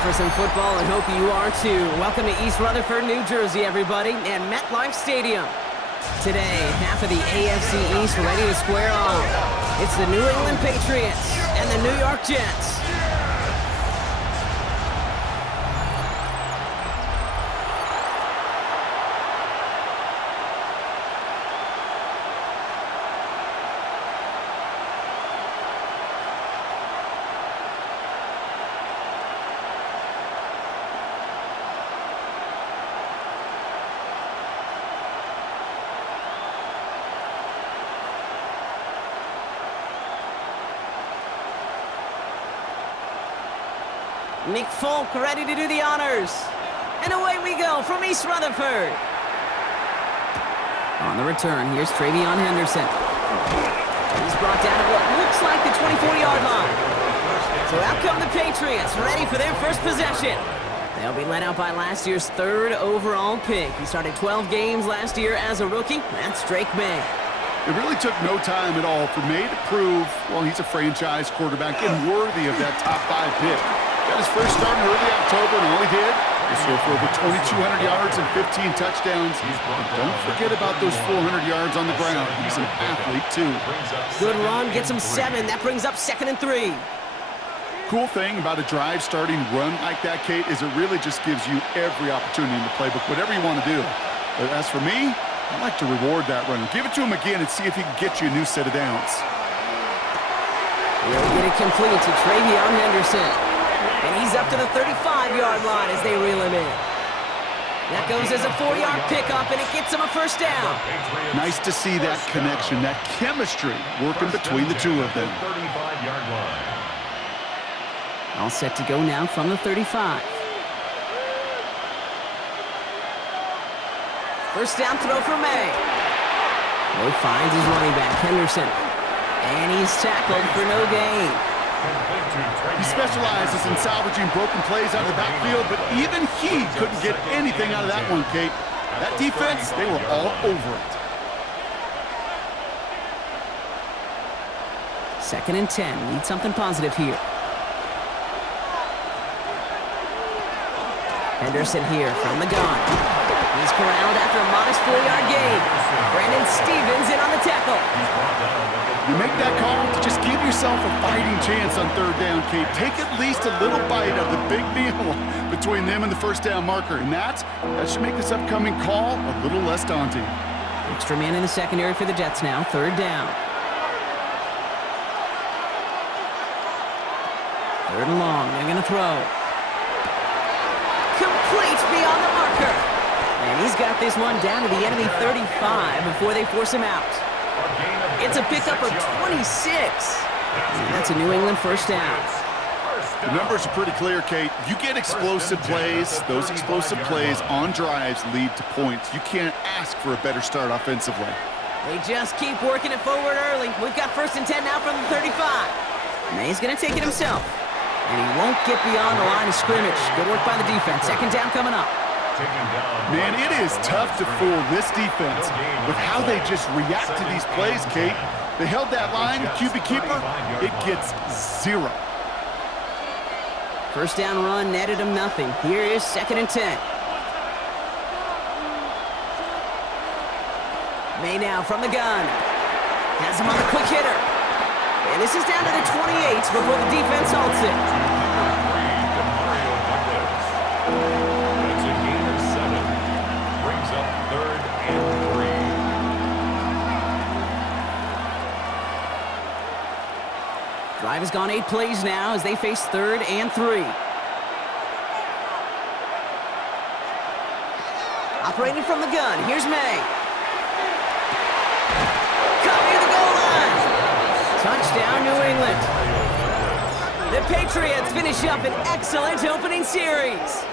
for some football, and hope you are too. Welcome to East Rutherford, New Jersey, everybody, and MetLife Stadium. Today, half of the AFC East ready to square off. It's the New England Patriots and the New York Jets. Nick Folk ready to do the honors. And away we go from East Rutherford. On the return, here's Travion Henderson. He's brought down at what looks like the 24-yard line. So out come the Patriots, ready for their first possession. They'll be led out by last year's third overall pick. He started 12 games last year as a rookie. That's Drake May. It really took no time at all for May to prove, well, he's a franchise quarterback and worthy of that top 5 pick. Got his first start in early October, and all he did was throw for over 2,200 yards and 15 touchdowns. And don't forget about those 400 yards on the ground. He's an athlete, too. Good run, gets him 7. That brings up 2nd and 3. Cool thing about a drive starting run like that, Kate, is it really just gives you every opportunity in the playbook, whatever you want to do. But as for me, I like to reward that runner. Give it to him again and see if he can get you a new set of downs. He'll get it complete to Travion Henderson. And he's up to the 35-yard line as they reel him in. That goes as a 4-yard pickup, and it gets him a first down. Nice to see that connection, that chemistry working between the two of them. All set to go now from the 35. First down throw for May. May finds his running back, Henderson. And he's tackled for no gain. He specializes in salvaging broken plays out of the backfield, but even he couldn't get anything out of that one, Kate. That defense, they were all over it. 2nd and 10. Need something positive here. Henderson here from the gun. He's corralled after a modest 4-yard gain. Brandon Stevens in on the tackle. You make that call to just give yourself a fighting chance on 3rd down, Kate. Take at least a little bite of the big meal between them and the first down marker. And that should make this upcoming call a little less daunting. Extra man in the secondary for the Jets now. 3rd down. 3rd and long. They're going to throw. Complete beyond the marker. And he's got this one down to the enemy 35 before they force him out. It's a pickup of 26. And that's a New England first down. The numbers are pretty clear, Kate. You get explosive plays. Those explosive plays on drives lead to points. You can't ask for a better start offensively. They just keep working it forward early. We've got 1st and 10 now from the 35. May's going to take it himself. And he won't get beyond the line of scrimmage. Good work by the defense. 2nd down coming up. Man, it is tough to fool this defense with how they just react to these plays, Kate. They held that line, QB keeper, it gets 0. First down run netted him nothing. Here is 2nd and 10. May now from the gun. Has him on the quick hitter. And this is down to the 28 before the defense halts it. Drive has gone 8 plays now as they face 3rd and 3. Operating from the gun, here's May. Cut near the goal line. Touchdown, New England. The Patriots finish up an excellent opening series.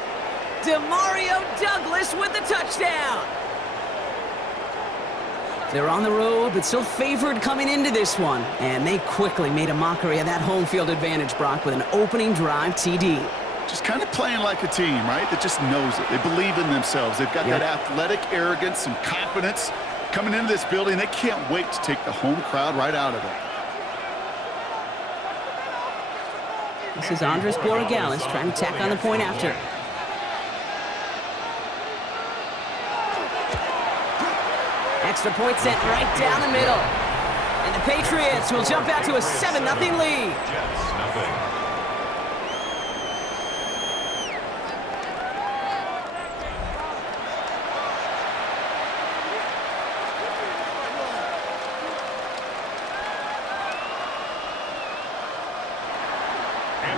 Demario Douglas with the touchdown. They're on the road, but still favored coming into this one. And they quickly made a mockery of that home field advantage, Brock, with an opening drive TD. Just kind of playing like a team, right? That just knows it. They believe in themselves. They've got that athletic arrogance and confidence. Coming into this building, they can't wait to take the home crowd right out of it. This is Andres Borregales trying to tack on the point after. Extra point sent right down the middle. And the Patriots will jump out to a 7-0 lead.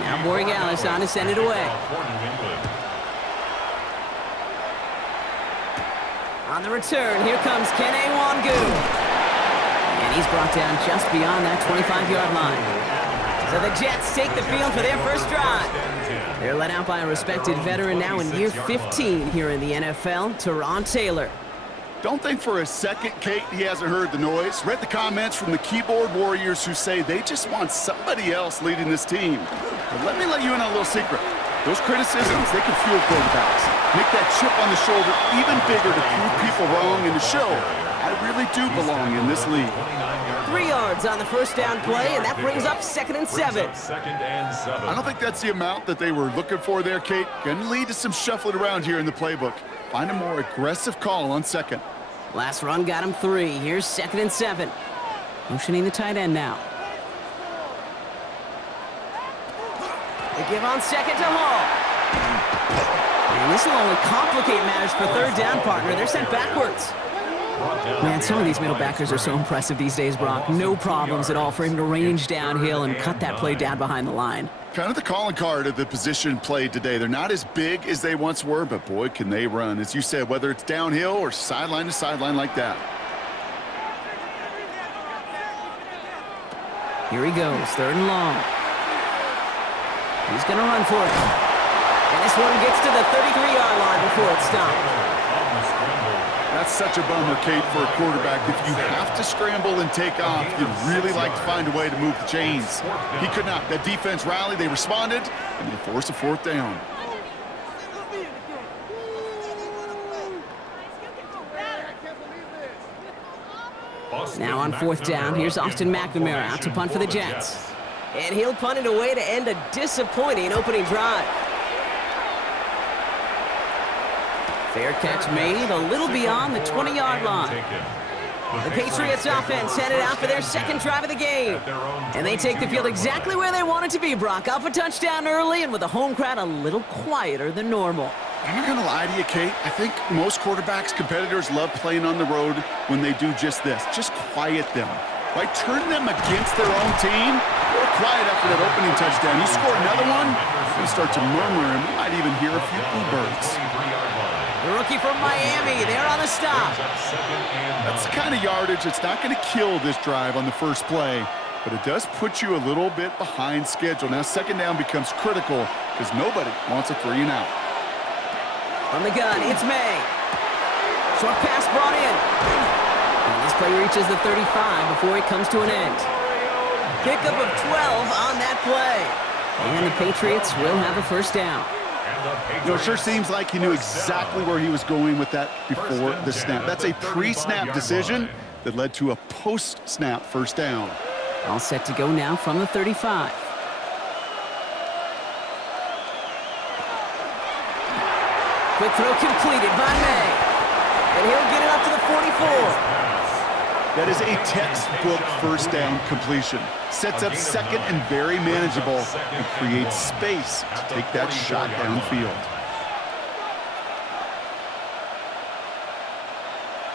Now Borregales on to send it away. On the return, here comes Kene Wangu. And he's brought down just beyond that 25-yard line. So the Jets take the field for their first drive. They're led out by a respected veteran now in year 15 here in the NFL, Teron Taylor. Don't think for a second, Kate, he hasn't heard the noise. Read the comments from the keyboard warriors who say they just want somebody else leading this team. But let me let you in on a little secret. Those criticisms, they can fuel quarterbacks. Make that chip on the shoulder even bigger to prove people wrong and to show I really do belong in this league. 3 yards on the first down play, and that brings up 2nd and 7. I don't think that's the amount that they were looking for there, Kate. Going to lead to some shuffling around here in the playbook. Find a more aggressive call on second. Last run got him 3. Here's 2nd and 7. Motioning the tight end now. They give on second to Hall. And this will only complicate matters for third down, partner. They're sent backwards. Man, some of these middle backers are so impressive these days, Brock. No problems at all for him to range downhill and cut that play down behind the line. Kind of the calling card of the position played today. They're not as big as they once were, but boy, can they run. As you said, whether it's downhill or sideline to sideline like that. Here he goes, 3rd and long. He's going to run for it. And this one gets to the 33-yard line before it's stopped. That's such a bummer, Kate, for a quarterback. If you have to scramble and take off, you'd really like to find a way to move the chains. He could not. That defense rallied, they responded, and they forced a 4th down. Now on 4th down, here's Austin McNamara out to punt for the Jets. And he'll punt it away to end a disappointing opening drive. Fair catch made a little beyond the 20-yard line. The Patriots offense headed out for their 2nd drive of the game. And they take the field exactly where they want it to be, Brock. Up a touchdown early and with the home crowd a little quieter than normal. I'm not going to lie to you, Kate. I think most quarterbacks, competitors love playing on the road when they do just this. Just quiet them. By turning them against their own team, they're quiet after that opening touchdown. You score another one, you're going to start to murmur, and we might even hear a few bluebirds. The rookie from Miami, they're on the stop. That's the kind of yardage that's not going to kill this drive on the first play, but it does put you a little bit behind schedule. Now 2nd down becomes critical because nobody wants a 3 and out. From the gun, it's May. Short pass brought in. And this play reaches the 35 before it comes to an end. Pickup of 12 on that play. And the Patriots will have a 1st down. You know, it sure seems like he knew exactly where he was going with that before the snap. That's a pre-snap decision that led to a post-snap 1st down. All set to go now from the 35. Quick throw completed by May. And he'll get it up to the 44. That is a textbook 1st down completion. Sets up 2nd and very manageable and creates space to take that shot downfield.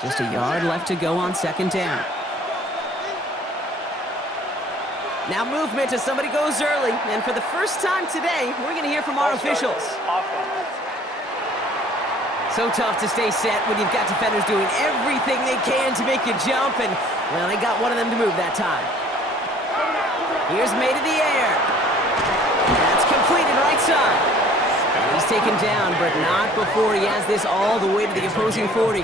Just a yard left to go on 2nd down. Now movement as somebody goes early. And for the first time today, we're going to hear from our officials. So tough to stay set when you've got defenders doing everything they can to make you jump, and, well, they got one of them to move that time. Here's May to the air. That's completed right side. And he's taken down, but not before he has this all the way to the opposing 40.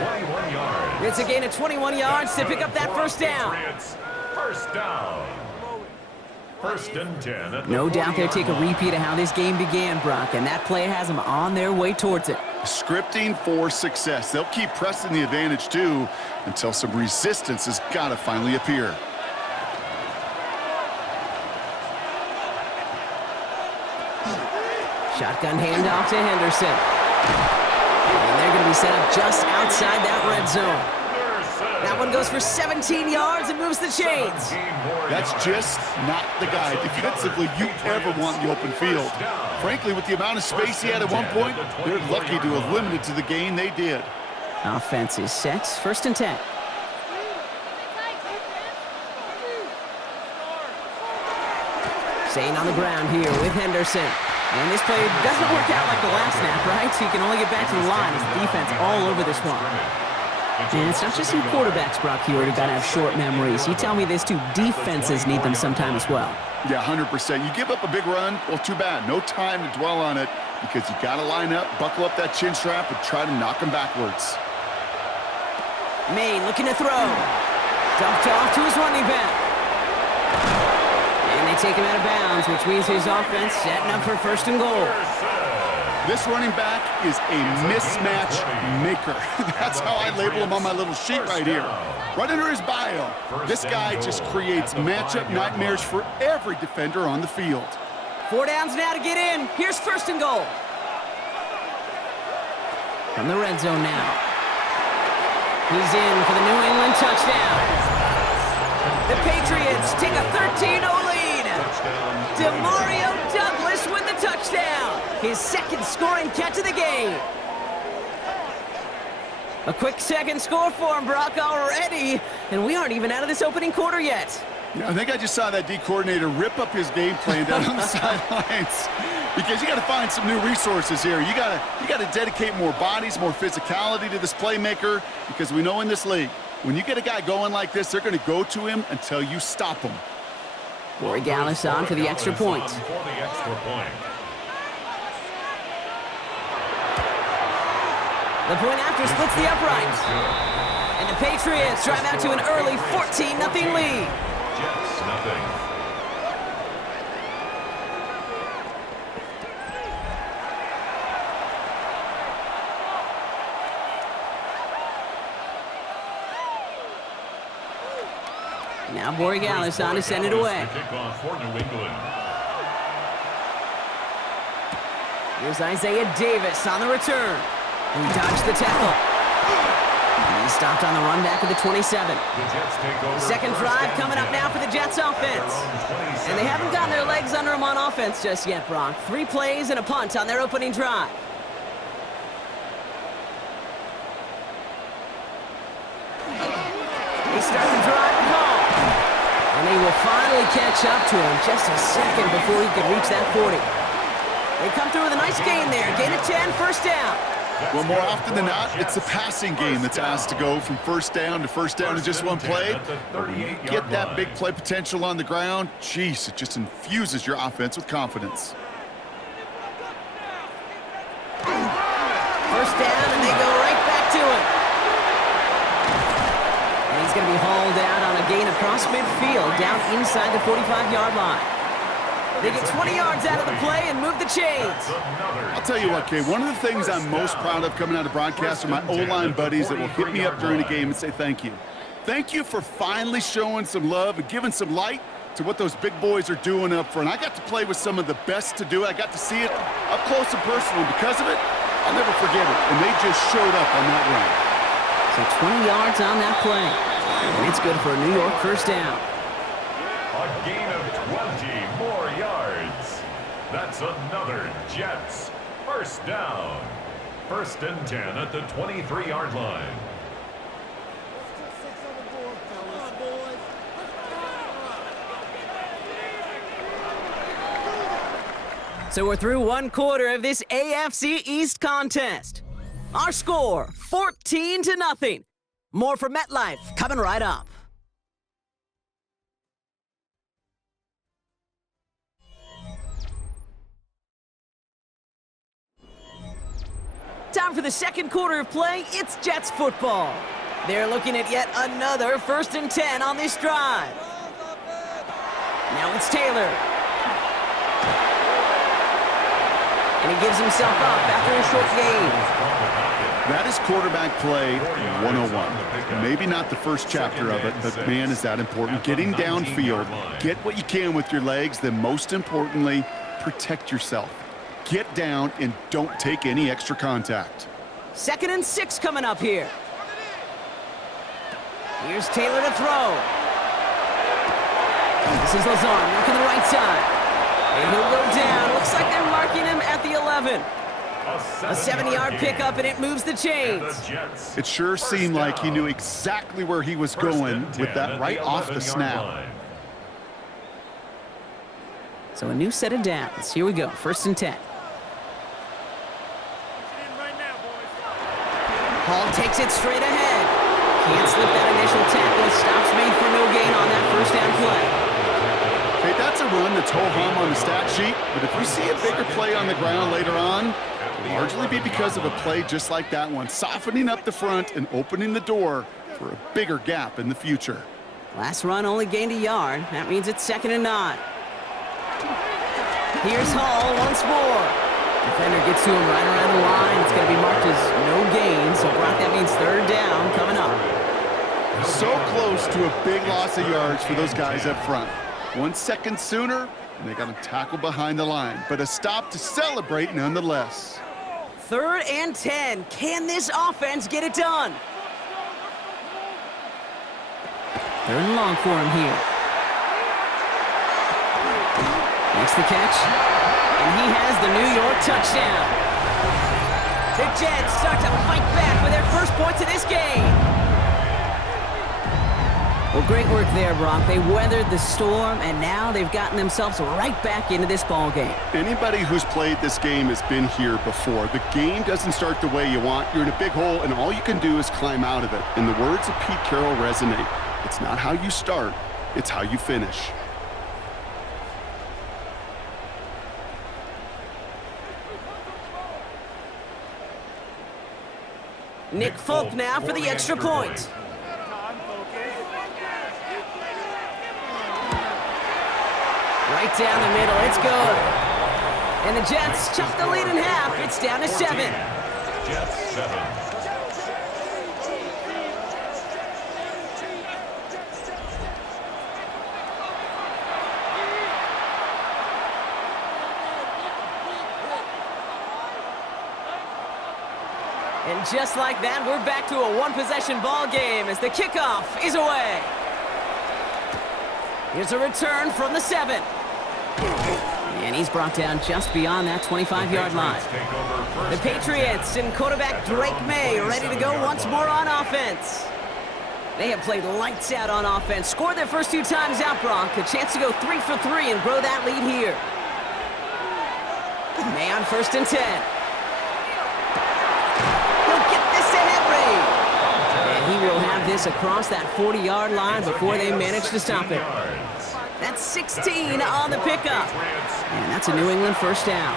It's a gain of 21 yards to pick up that 1st down. 1st down. 1st and 10. No doubt they'll take a repeat of how this game began, Brock, and that play has them on their way towards it. Scripting for success. They'll keep pressing the advantage, too, until some resistance has got to finally appear. Shotgun handoff to Henderson. And they're going to be set up just outside that red zone. That one goes for 17 yards and moves the chains. That's just not the guy defensively you ever want in the open field. Frankly, with the amount of space he had at one point, they're lucky to have limited to the gain they did. Offense is set. 1st and 10. Staying on the ground here with Henderson. And this play doesn't work out like the last snap, right? So you can only get back to the line as the defense all over this one. And it's not just some quarterbacks, Brock, here who got to have short memories. You tell me this too, defenses need them sometime as well. Yeah, 100%. You give up a big run, well, too bad. No time to dwell on it because you got to line up, buckle up that chin strap, and try to knock him backwards. May looking to throw. Dumped off to his running back. And they take him out of bounds, which means his offense setting up for 1st and goal. This running back is a mismatch maker. That's how I label him on my little sheet right here. Right under his bio, this guy just creates matchup nightmares for every defender on the field. 4 downs now to get in. Here's 1st and goal. From the red zone now. He's in for the New England touchdown. The Patriots take a 13-0 lead. Demario Douglas with the touchdown. His 2nd scoring catch of the game. A quick 2nd score for him, Brock, already. And we aren't even out of this opening quarter yet. Yeah, I think I just saw that D coordinator rip up his game plan down on the sidelines. Because you got to find some new resources here. You got to dedicate more bodies, more physicality to this playmaker. Because we know in this league, when you get a guy going like this, they're going to go to him until you stop him. Corey Gallis on for the extra point. The point after splits the uprights. And the Patriots drive out to an early 14-0 lead. Jets, nothing. Now Borregales on to send it away. Here's Isaiah Davis on the return. And he dodged the tackle. And he stopped on the run back of the 27. Second drive coming up now for the Jets offense. And they haven't gotten their legs under them on offense just yet, Brock. 3 plays and a punt on their opening drive. They start the drive with ball. And they will finally catch up to him just a second before he could reach that 40. They come through with a nice gain there. Gain of 10, 1st down. Well, more often than not, it's the passing game that's asked to go from 1st down to 1st down in just one play. Get that big play potential on the ground. Jeez, it just infuses your offense with confidence. 1st down, and they go right back to it. And he's going to be hauled out on a gain across midfield, down inside the 45-yard line. They get 20 yards out of the play and move the chains. I'll tell you what, Kay, one of the things I'm most proud of coming out of broadcast are my O-line buddies that will hit me up during a game and say thank you. Thank you for finally showing some love and giving some light to what those big boys are doing up front. I got to play with some of the best to do it. I got to see it up close and personal. Because of it, I'll never forget it. And they just showed up on that run. So 20 yards on that play. And it's good for a New York 1st down. A gain of 20 more yards. That's another Jets 1st down. 1st and 10 at the 23-yard line. So we're through 1 quarter of this AFC East contest. Our score, 14-0. More from MetLife coming right up. Time for the 2nd quarter of play. It's Jets football. They're looking at yet another 1st and 10 on this drive. Now it's Taylor. And he gives himself up after a short gain. That is quarterback play 101. Maybe not the first chapter of it, but man, is that important. Getting downfield, get what you can with your legs, then most importantly, protect yourself. get down and don't take any extra contact. 2nd and 6 coming up here. Here's Taylor to throw. This is Lazard working the right side. And he'll go down. Looks like they're marking him at the 11. A 7-yard pickup, and it moves the chains. It sure seemed like he knew exactly where he was going with that right off the snap. So a new set of downs. Here we go, 1st and 10. Hall takes it straight ahead. Can't slip that initial tackle. Stops made for no gain on that 1st down play. Okay, that's a run that's ho-hum on the stat sheet, but if you see a bigger play on the ground later on, it'll largely be because of a play just like that one, softening up the front and opening the door for a bigger gap in the future. Last run only gained a yard. That means it's 2nd and 9. Here's Hall once more. Defender gets to him right around the line. It's going to be marked as no gain, so Brock, that means 3rd down coming up. So close to a big loss of yards for those guys up front. 1 second sooner, and they got him tackled behind the line, but a stop to celebrate nonetheless. 3rd and 10. Can this offense get it done? 3rd and long for him here. Makes the catch, and he has the New York touchdown. The Jets start to fight back with their first points of this game. Well, great work there, Brock. They weathered the storm, and now they've gotten themselves right back into this ball game. Anybody who's played this game has been here before. The game doesn't start the way you want. You're in a big hole, and all you can do is climb out of it. And the words of Pete Carroll resonate. It's not how you start, it's how you finish. Nick Folk now for the extra point. Right down the middle, it's good. And the Jets chop the lead in half. It's down to 7. Jets 7. And just like that, we're back to a one-possession ball game as the kickoff is away. Here's a return from the 7. And he's brought down just beyond that 25-yard line. The Patriots and quarterback Drake May ready to go once more on offense. They have played lights out on offense, scored their first 2 times out, Brock. A chance to go 3 for 3 and grow that lead here. May on 1st and 10. He'll get this to Henry. And he will have this across that 40-yard line before they manage to stop it. That's 16 on the pickup. And that's a New England 1st down.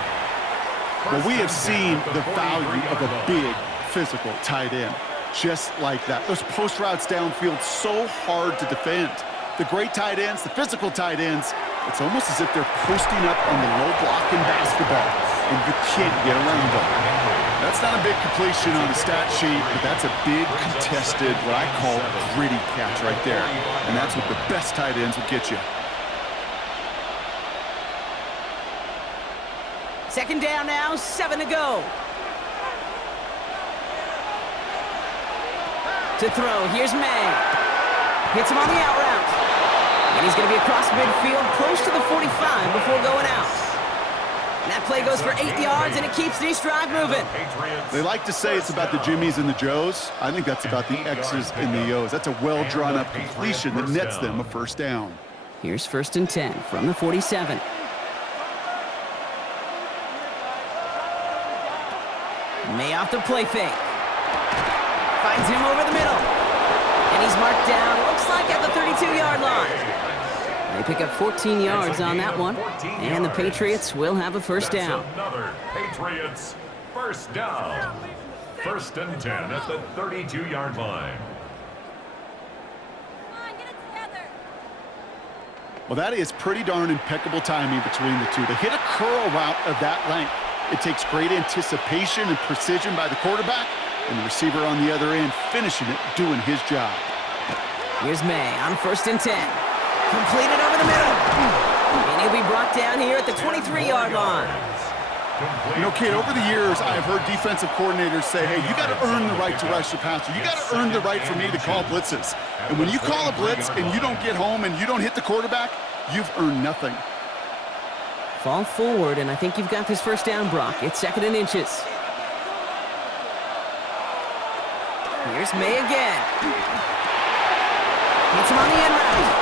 Well, we have seen the value of a big, physical tight end. Just like that. Those post routes downfield, so hard to defend. The great tight ends, the physical tight ends, it's almost as if they're posting up on the low block in basketball, and you can't get around them. That's not a big completion on the stat sheet, but that's a big contested, what I call gritty catch right there. And that's what the best tight ends will get you. 2nd down now, 7 to go. To throw, here's May. Hits him on the out route. And he's going to be across midfield, close to the 45 before going out. And that play goes for 8 yards, and it keeps this drive moving. They like to say it's about the Jimmies and the Joes. I think that's about the X's and the O's. That's a well-drawn-up completion that nets them a 1st down. Here's 1st and 10 from the 47. May off the play fake. Finds him over the middle. And he's marked down, looks like at the 32-yard line. They pick up 14 yards on that one. And the Patriots will have a 1st down. Another Patriots 1st down. 1st and 10 at the 32-yard line. Well, that is pretty darn impeccable timing between the two. To hit a curl route of that length, it takes great anticipation and precision by the quarterback, and the receiver on the other end finishing it, doing his job. Here's May on 1st and 10. Completed over the middle. And he'll be brought down here at the 23-yard line. You know, Kate, over the years, I have heard defensive coordinators say, hey, you got to earn the right to rush your passer. You got to earn the right for me to call blitzes. And when you call a blitz and you don't get home and you don't hit the quarterback, you've earned nothing. Fall forward, and I think you've got this first down, Brock. It's 2nd and inches. Here's May again. Hits him on the end route.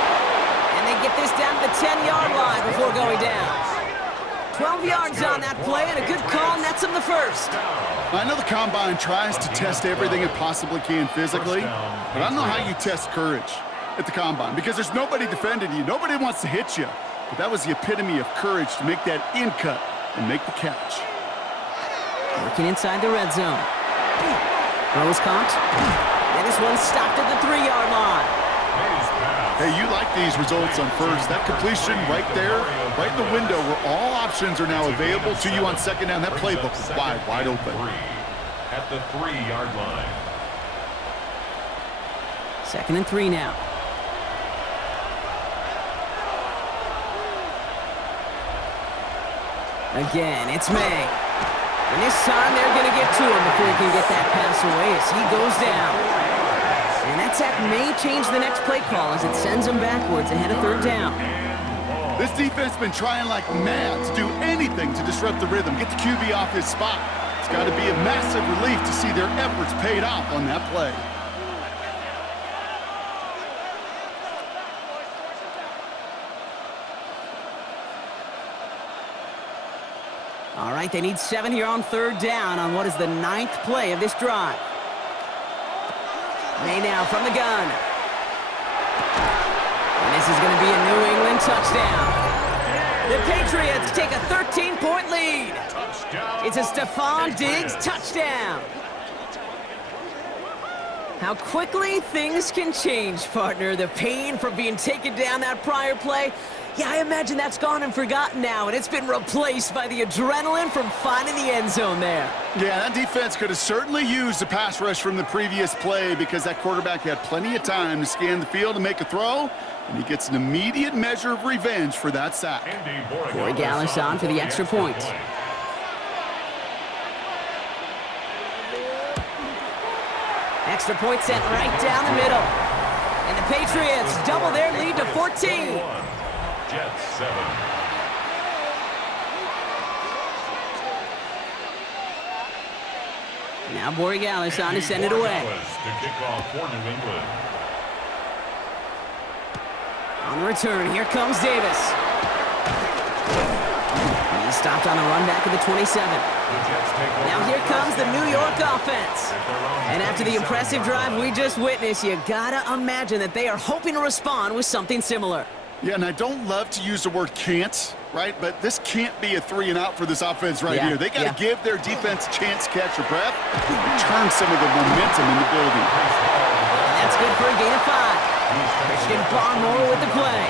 And they get this down to the 10-yard line before going down. 12 yards on that play, and a good call nets him the first. I know the Combine tries to test everything it possibly can physically, but I don't know how you test courage at the Combine because there's nobody defending you. Nobody wants to hit you. But that was the epitome of courage to make that in cut and make the catch. Working inside the red zone. Throw is caught. And this one stopped at the 3-yard line. Hey, you like these results on first. That completion right there, right in the window where all options are now available to you on 2nd down. That playbook is wide open. At the 3-yard line. 2nd and 3 now. Again, it's May. And this time they're going to get to him before he can get that pass away as he goes down. And that sack may change the next play call as it sends him backwards ahead of 3rd down. This defense has been trying like mad to do anything to disrupt the rhythm, get the QB off his spot. It's got to be a massive relief to see their efforts paid off on that play. All right, they need 7 here on 3rd down on what is the 9th play of this drive. May now from the gun. And this is going to be a New England touchdown. The Patriots take a 13-point lead. It's a Stephon Diggs touchdown. How quickly things can change, partner. The pain from being taken down that prior play, yeah, I imagine that's gone and forgotten now, and it's been replaced by the adrenaline from finding the end zone there. Yeah, that defense could have certainly used the pass rush from the previous play because that quarterback had plenty of time to scan the field and make a throw, and he gets an immediate measure of revenge for that sack. Corey Gallis on for the extra point. Extra point sent right down the middle. And the Patriots double their lead to 14. Jets 7. Now Borregales on to send it away. To kick off for New England. On the return, here comes Davis. He's stopped on the run back of the 27. Now here comes the New York offense. And after the impressive drive we just witnessed, you gotta imagine that they are hoping to respond with something similar. Yeah, and I don't love to use the word can't, right? But this can't be a 3-and-out for this offense right here. They got to give their defense a chance to catch their breath and turn some of the momentum in the building. And that's good for a gain of 5. Christian Barmore with the play.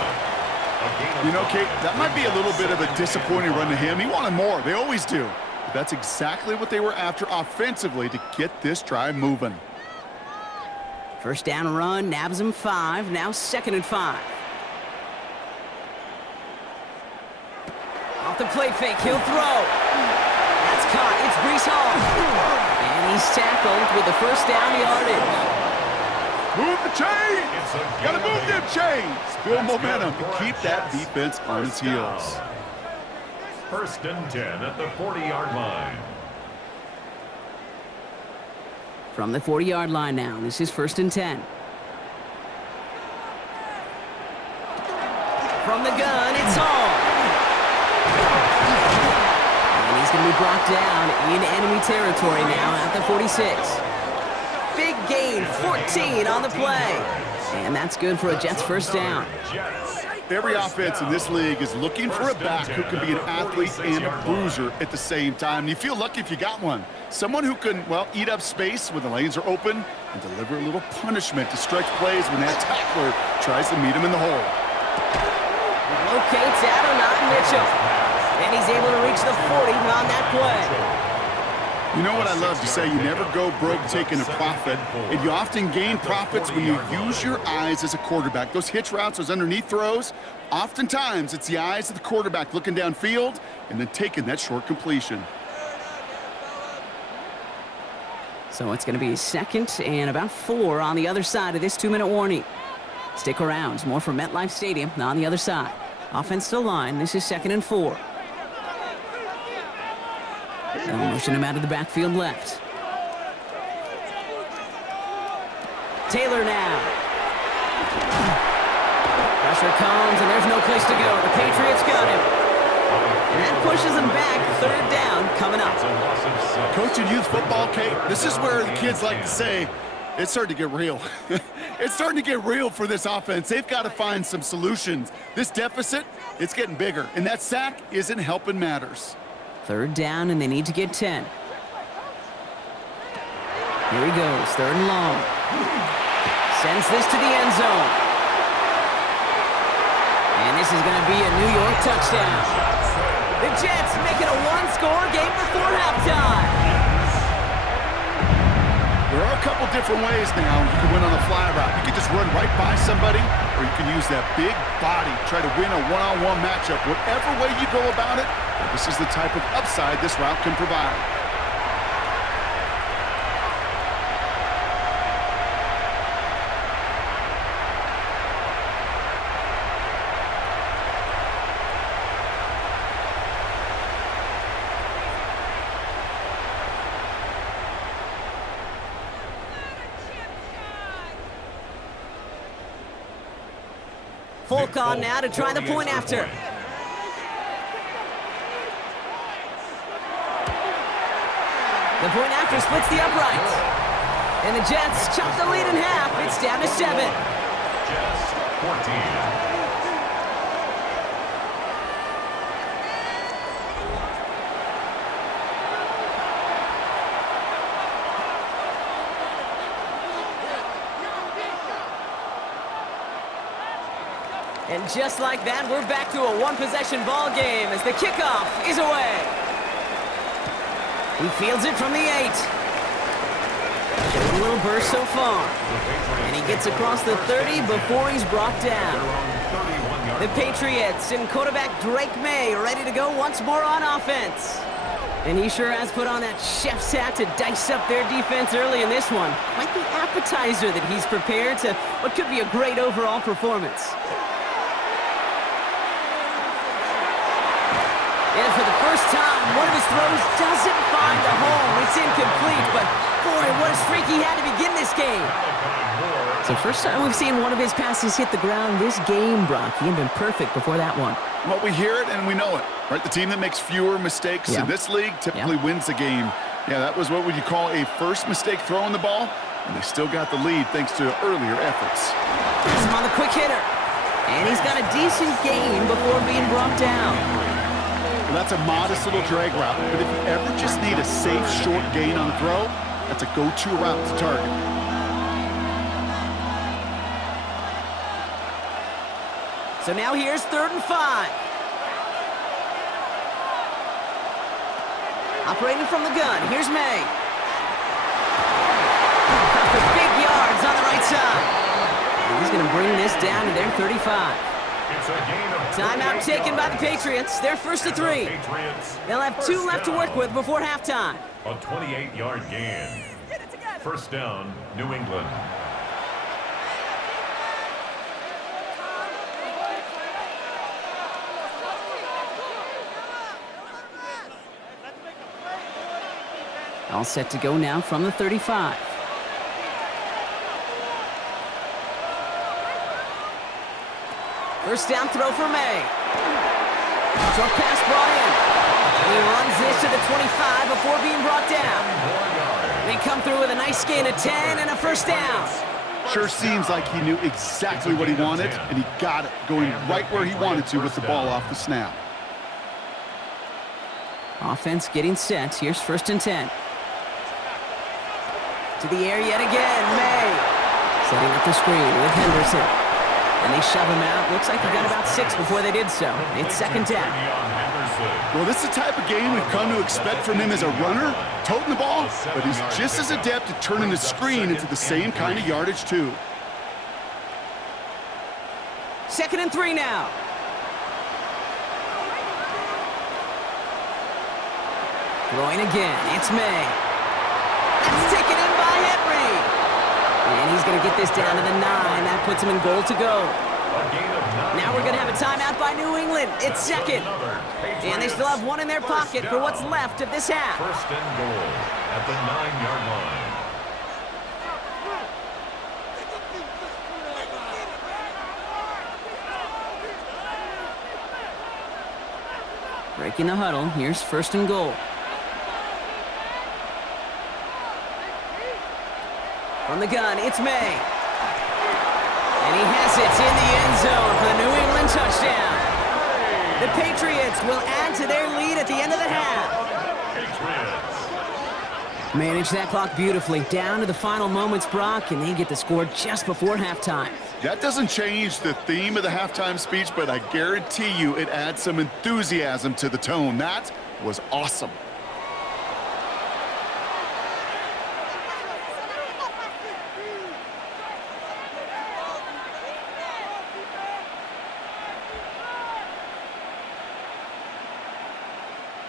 You know, Kate, that might be a little bit of a disappointing run to him. He wanted more. They always do. But that's exactly what they were after offensively to get this drive moving. First down run, nabs him 5. Now 2nd and 5. Off the play fake, he'll throw. That's caught, it's Breece Hall. And he's tackled with the first down yardage. Move the chains! Gotta move them chains! Build momentum to keep that defense on its heels. 1st and 10 at the 40-yard line. From the 40-yard line now, this is 1st and 10. From the gun, it's Hall. And he's going to be brought down in enemy territory now at the 46. Big gain, 14 on the play. And that's good for a Jets first down. Every offense in this league is looking for a back who can be an athlete and a bruiser at the same time. And you feel lucky if you got one. Someone who can, well, eat up space when the lanes are open and deliver a little punishment to stretch plays when that tackler tries to meet him in the hole. Locates Adonai Mitchell. And he's able to reach the 40 on that play. You know what I love to say? You never go broke taking a profit, and you often gain profits when you use your eyes as a quarterback. Those hitch routes, those underneath throws, oftentimes it's the eyes of the quarterback looking downfield and then taking that short completion. So it's going to be 2nd and about 4 on the other side of this 2-minute warning. Stick around. More from MetLife Stadium on the other side. Offensive line. This is 2nd and 4. They'll motion him out of the backfield left. Taylor now. Pressure comes, and there's no place to go. The Patriots got him. And that pushes him back. 3rd down coming up. Coaching youth football, Kate, this is where the kids like to say, it's starting to get real. It's starting to get real for this offense. They've got to find some solutions. This deficit, it's getting bigger, and that sack isn't helping matters. 3rd down, and they need to get 10. Here he goes, 3rd and long. Sends this to the end zone. And this is going to be a New York touchdown. The Jets make it a 1-score game before halftime. There are a couple different ways now you can win on a fly route. You can just run right by somebody, or you can use that big body, try to win a one-on-one matchup. Whatever way you go about it, this is the type of upside this route can provide. Folk on now to try the point after. The point after splits the uprights. And the Jets chop the lead in half. It's down to 7. Jets 14. And just like that, we're back to a one-possession ball game as the kickoff is away. He fields it from the 8. A little burst so far. And he gets across the 30 before he's brought down. The Patriots and quarterback Drake May ready to go once more on offense. And he sure has put on that chef's hat to dice up their defense early in this one. Quite the appetizer that he's prepared to what could be a great overall performance. And for the first time, one of his throws doesn't find a home. It's incomplete, but boy, what a streak he had to begin this game. It's the first time we've seen one of his passes hit the ground this game, Brock. He had been perfect before that one. Well, we hear it and we know it, right? The team that makes fewer mistakes in this league typically wins the game. Yeah, that was what would you call a first mistake throwing the ball, and they still got the lead thanks to earlier efforts. Here's him on the quick hitter. And he's got a decent game before being brought down. That's a modest little drag route, but if you ever just need a safe, short gain on the throw, that's a go-to route to target. So now here's 3rd and 5. Operating from the gun, here's May. For big yards on the right side. And he's going to bring this down to their 35. It's a gain of Timeout taken by the Patriots. They're 1st and 3. They'll have 2 left to work with before halftime. A 28-yard gain. 1st down, New England. All set to go now from the 35. First down throw for May. Short pass brought in. He runs this to the 25 before being brought down. They come through with a nice gain of 10 and a 1st down. Sure seems like he knew exactly what he wanted, and he got it, going right where he wanted to with the ball off the snap. Offense getting set. Here's 1st and 10. To the air yet again, May. Setting up the screen with Henderson. And they shove him out. Looks like he got about 6 before they did so. It's 2nd down. Well, this is the type of game we've come to expect from him as a runner, toting the ball, but he's just as adept at turning the screen into the same kind of yardage, too. 2nd and 3 now. Throwing again. It's May. That's taken in by Henry. And he's going to get this down to the 9. That puts him in goal to go. Now we're going to have a timeout by New England. It's 2nd. And they still have one in their pocket for what's left of this half. 1st and goal at the 9-yard line. Breaking the huddle. Here's 1st and goal. From the gun, it's May. And he has it in the end zone for the New England touchdown. The Patriots will add to their lead at the end of the half. Manage that clock beautifully down to the final moments, Brock, and they get the score just before halftime. That doesn't change the theme of the halftime speech, but I guarantee you it adds some enthusiasm to the tone. That was awesome.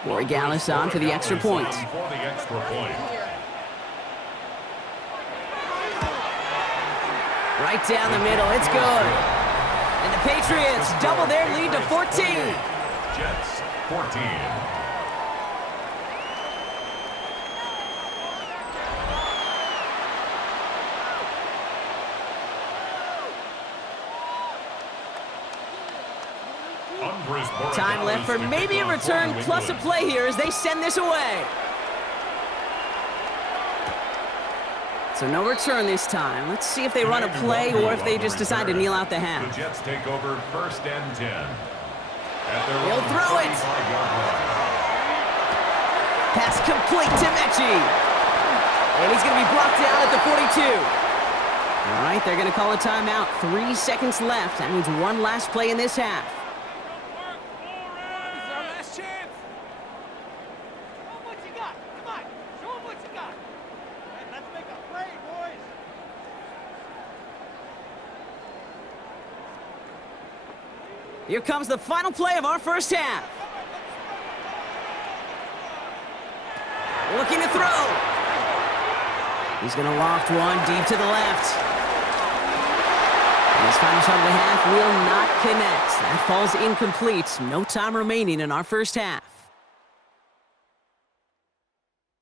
Borregales on for the extra point. Right down the middle, it's good. And the Patriots double their lead to 14. Jets, 14. Time left for maybe a return plus a play here as they send this away. So no return this time. Let's see if they run a play or if they just decide to kneel out the half. The Jets take over 1st and 10. He'll throw it. Pass complete to Mechie. And he's going to be brought down at the 42. All right, they're going to call a timeout. 3 seconds left. That means one last play in this half. Here comes the final play of our first half. Looking to throw. He's going to loft one deep to the left. And his final shot of the half will not connect. That falls incomplete. No time remaining in our first half.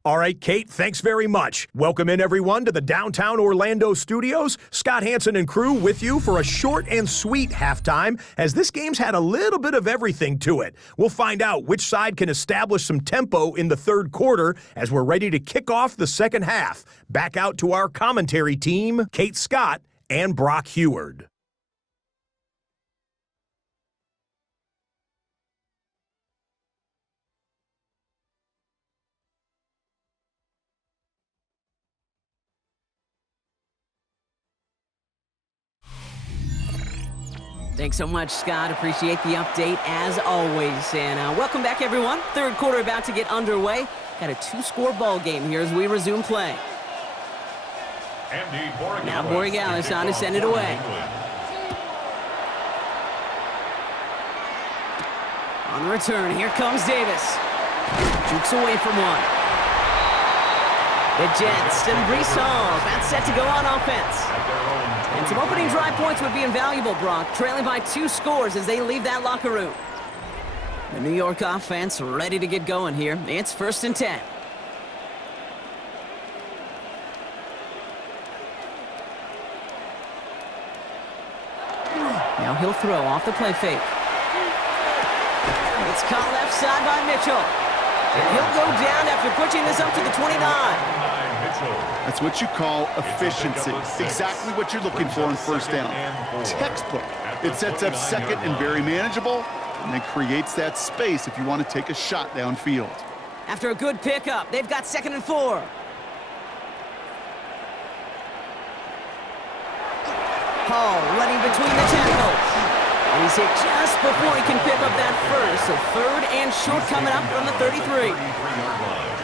All right, Kate, thanks very much. Welcome in, everyone, to the downtown Orlando studios. Scott Hansen and crew with you for a short and sweet halftime, as this game's had a little bit of everything to it. We'll find out which side can establish some tempo in the third quarter as we're ready to kick off the second half. Back out to our commentary team, Kate Scott and Brock Heward. Thanks so much, Scott. Appreciate the update, as always. And welcome back, everyone. Third quarter about to get underway. Got a 2-score ball game here as we resume play. Now Borregales on to send it away. On the return, here comes Davis. Jukes away from one. The Jets and Breece Hall about set to go on offense. And some opening drive points would be invaluable, Brock, trailing by 2 scores as they leave that locker room. The New York offense ready to get going here. It's 1st and 10. Now he'll throw off the play fake. It's caught left side by Mitchell. And he'll go down after pushing this up to the 29. That's what you call efficiency. Exactly what you're looking for in first down. Textbook. It sets up second and very manageable, and then creates that space if you want to take a shot downfield. After a good pickup, they've got 2nd and 4. Hall running between the tackles. And he's hit just before he can pick up that first. So third and short coming up from the 33.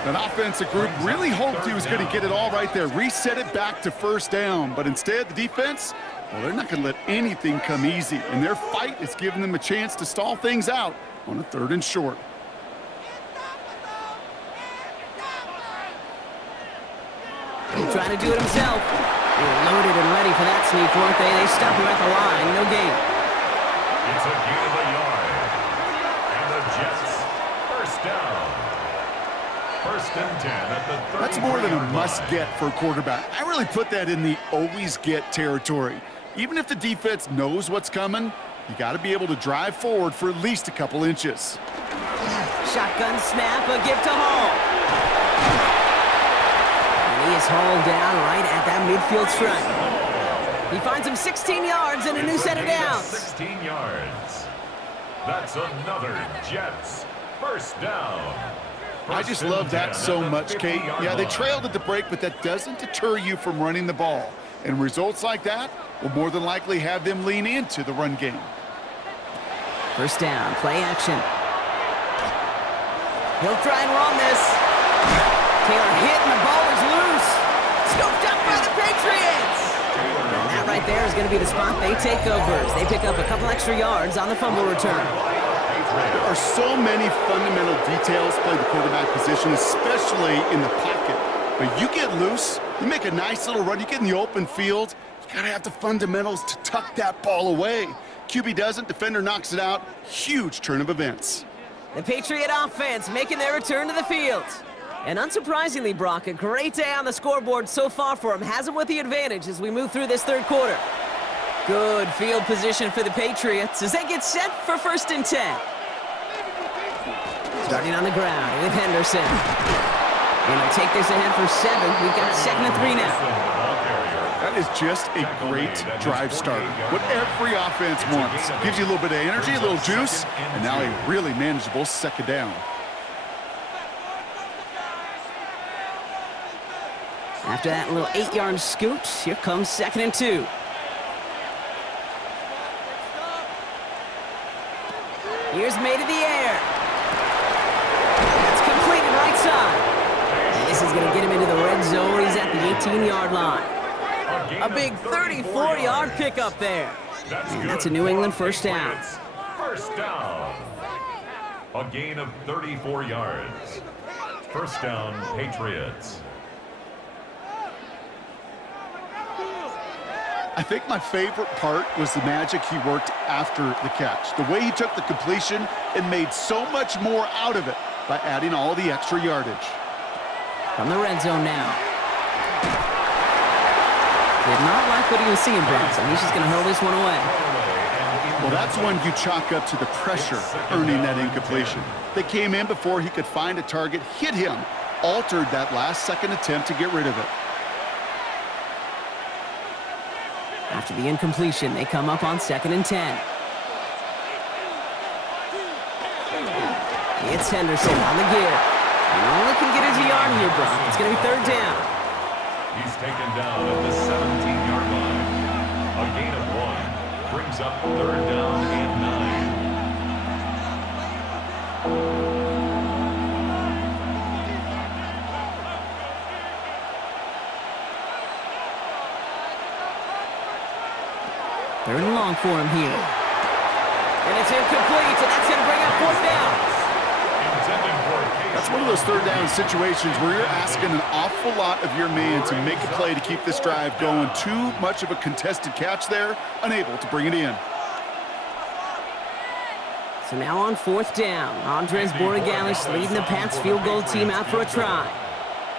That offensive group really hoped he was going to get it all right there, reset it back to first down. But instead, the defense, well, they're not going to let anything come easy. And their fight is giving them a chance to stall things out on a third and short. He's trying to do it himself. They were loaded and ready for that sneak, weren't they? They stopped him at the line. No gain. It's a gain of a yard. And the Jets, first down. First and 10 at the 33. That's more than a must-get for a quarterback. I really put that in the always-get territory. Even if the defense knows what's coming, you got to be able to drive forward for at least a couple inches. Shotgun snap, a give to Hall. And he is hauled down right at that midfield stripe. He finds him 16 yards and a new set of downs. 16 yards. That's another Jets first down. I just love that so much, Kate. Yeah, they trailed at the break, but that doesn't deter you from running the ball. And results like that will more than likely have them lean into the run game. First down, play action. He'll try and run this. Taylor hit and the ball is loose. Scooped up by the Patriots. And that right there is going to be the spot they take over as they pick up a couple extra yards on the fumble return. There are so many fundamental details play the quarterback position, especially in the pocket. But you get loose, you make a nice little run, you get in the open field, you got to have the fundamentals to tuck that ball away. QB doesn't, defender knocks it out. Huge turn of events. The Patriot offense making their return to the field. And unsurprisingly, Brock, a great day on the scoreboard so far for him. Has him with the advantage as we move through this third quarter. Good field position for the Patriots as they get set for first and 10. Starting on the ground with Henderson. And he'll take this ahead for 7. We've got 2nd and 3 now. That is just a great drive starter. What every offense wants. Gives you a little bit of energy, a little juice, and now a really manageable second down. After that little 8-yard scoot, here comes 2nd and 2. Here's made in the air. That's completed right side. And this is going to get him into the red zone. He's at the 18-yard line. A big 34-yard pickup there. And that's a New England first down. First down. A gain of 34 yards. First down, Patriots. I think my favorite part was the magic he worked after the catch. The way he took the completion and made so much more out of it by adding all the extra yardage. From the red zone now. Did not like what he was seeing, Bronson. He's just going to hurl this one away. Well, that's when you chalk up to the pressure earning that incompletion. They came in before he could find a target, hit him, altered that last-second attempt to get rid of it. After the incompletion, they come up on 2nd and 10. It's Henderson on the give. He only can get his yard here, Brock. It's going to be 3rd down. He's taken down at the 17-yard line. A gain of 1 brings up 3rd down and 9. Third and long for him here. And it's incomplete, and that's going to bring up 4th down. That's one of those third down situations where you're asking an awful lot of your man to make a play to keep this drive going. Too much of a contested catch there, unable to bring it in. So now on 4th down, Andres Borregalis leading the Pats field goal team out for a try.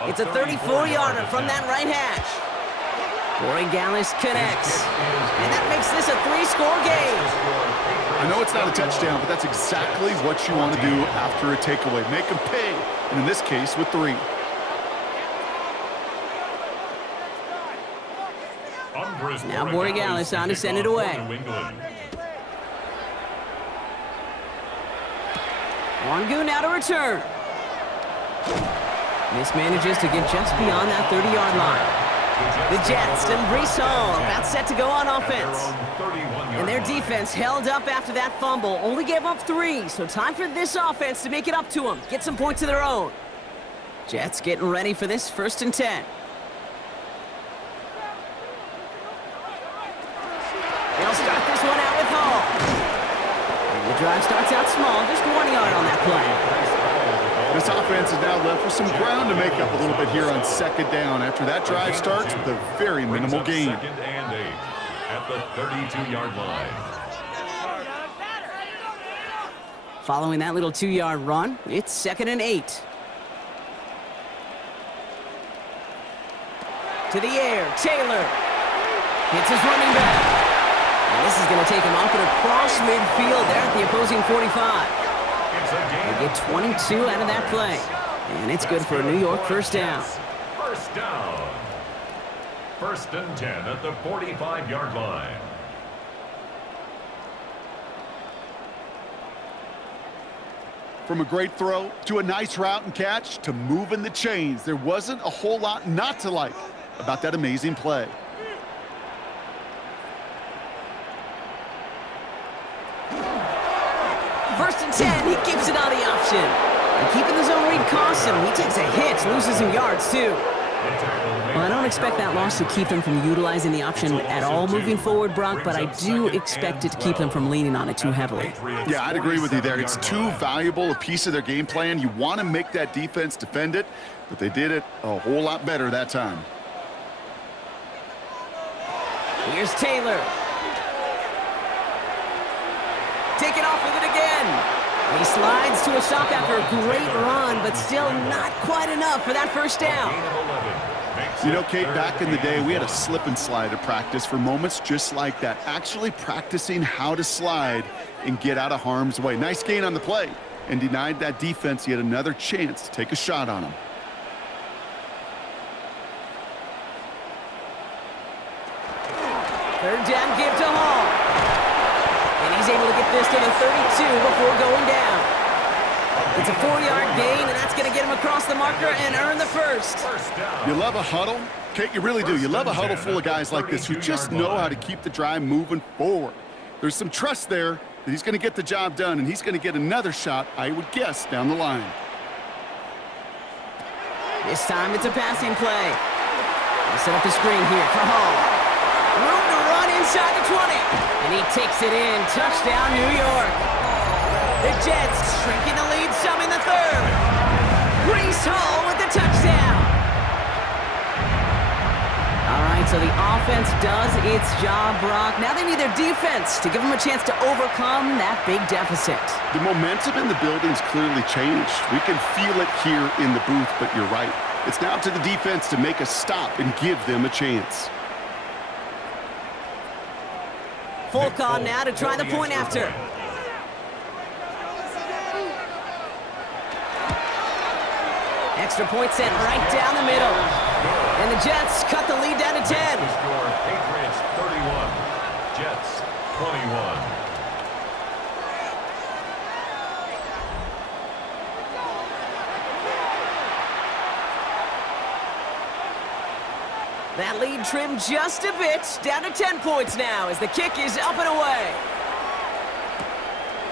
It's a 34-yarder from that right hash. Borregalis connects, and that makes this a 3-score game. I know it's not a touchdown, but that's exactly what you want to do after a takeaway. Make them pay, and in this case, with 3. Now Borregalis on to send it away. Wangu now to return. Mismanages to get just beyond that 30-yard line. The Jets and Breece Hall about set to go on offense. And their defense held up after that fumble. Only gave up 3, so time for this offense to make it up to them. Get some points of their own. Jets getting ready for this 1st and 10. They'll start this one out with Hall. And the drive starts out small, just 1 yard on that play. This offense is now left with some ground to make up a little bit here on 2nd down after that drive starts with a very minimal gain. 2nd and 8 at the 32-yard line. Following that little 2-yard run, it's 2nd and 8. To the air, Taylor. Hits his running back. And this is going to take him up and across midfield there at the opposing 45. They get 22 out of that play. And it's good for a New York 1st down. 1st down. 1st and 10 at the 45-yard line. From a great throw to a nice route and catch to moving the chains, there wasn't a whole lot not to like about that amazing play. First and 10, he keeps it on the option. And keeping his own read costs him. He takes a hit, loses some yards too. Well, I don't expect that loss to keep them from utilizing the option at all moving forward, Brock, but I do expect it to keep them from leaning on it too heavily. Yeah, I'd agree with you there. It's too valuable a piece of their game plan. You want to make that defense defend it, but they did it a whole lot better that time. Here's Taylor. Taking off with it again. He slides to a stop after a great run, but still not quite enough for that 1st down. You know, Kate, back in the day, we had a slip and slide at practice for moments just like that. Actually practicing how to slide and get out of harm's way. Nice gain on the play and denied that defense yet another chance to take a shot on him. Third down give to Hall. And he's able to get this to the 32 before going down. It's a 4-yard gain, and that's going to get him across the marker and earn the 1st. You love a huddle? Kate, you really do. You love a huddle full of guys like this who just know how to keep the drive moving forward. There's some trust there that he's going to get the job done, and he's going to get another shot, I would guess, down the line. This time it's a passing play. They set up the screen here for Hall. Room to run inside the 20. And he takes it in. Touchdown, New York. The Jets shrinking the lead some in the 3rd. Breece Hall with the touchdown. All right, so the offense does its job, Brock. Now they need their defense to give them a chance to overcome that big deficit. The momentum in the building's clearly changed. We can feel it here in the booth, but you're right. It's now to the defense to make a stop and give them a chance. Folk on now to try the point after. Extra point sent right down the middle. And the Jets cut the lead down to 10. Score Patriots 31, Jets 21. That lead trimmed just a bit, down to 10 points now as the kick is up and away.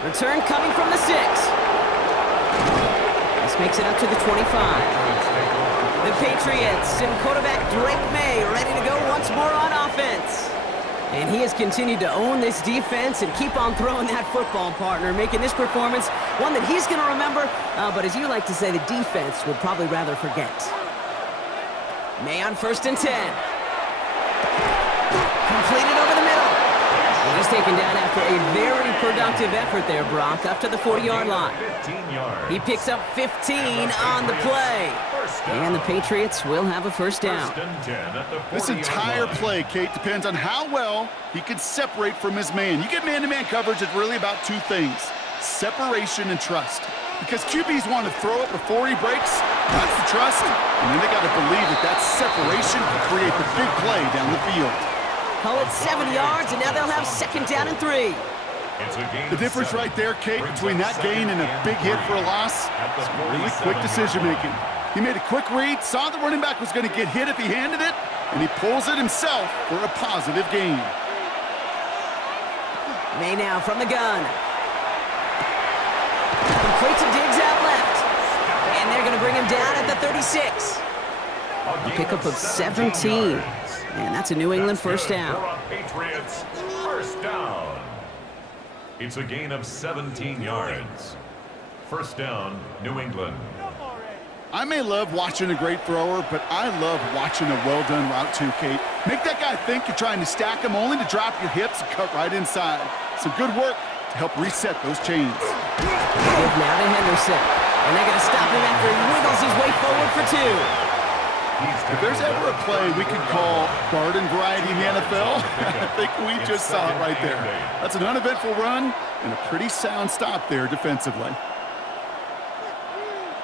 Return coming from the 6. This makes it up to the 25. The Patriots and quarterback Drake May ready to go once more on offense. And he has continued to own this defense and keep on throwing that football, partner, making this performance one that he's going to remember, but as you like to say, the defense would probably rather forget. May on 1st and 10. Completed over the middle. And he's taken down after a very productive effort there, Brock, up to the 40-yard line. He picks up 15 on the play. And the Patriots will have a 1st down. This entire play, Kate, depends on how well he can separate from his man. You get man-to-man coverage, it's really about 2 things: separation and trust. Because QBs want to throw it before he breaks. That's the trust. And then they got to believe that that separation can create the big play down the field. Call it 7 yards, and now they'll have 2nd down and 3. The difference right there, Kate, between that gain and a big hit for a loss is really quick decision-making. He made a quick read, saw the running back was going to get hit if he handed it, and he pulls it himself for a positive gain. May now from the gun. Complete to Diggs out left. And they're going to bring him down at the 36. A pickup of 17. And that's a New England first down. Patriots, first down. It's a gain of 17 yards. First down, New England. I may love watching a great thrower, but I love watching a well-done route too, Kate. Make that guy think you're trying to stack him only to drop your hips and cut right inside. Some good work to help reset those chains. Give now to Henderson. And they're going to stop him after he wiggles his way forward for 2. If there's ever a play we could call garden variety in the NFL, I think we just saw it right there. That's an uneventful run and a pretty sound stop there defensively.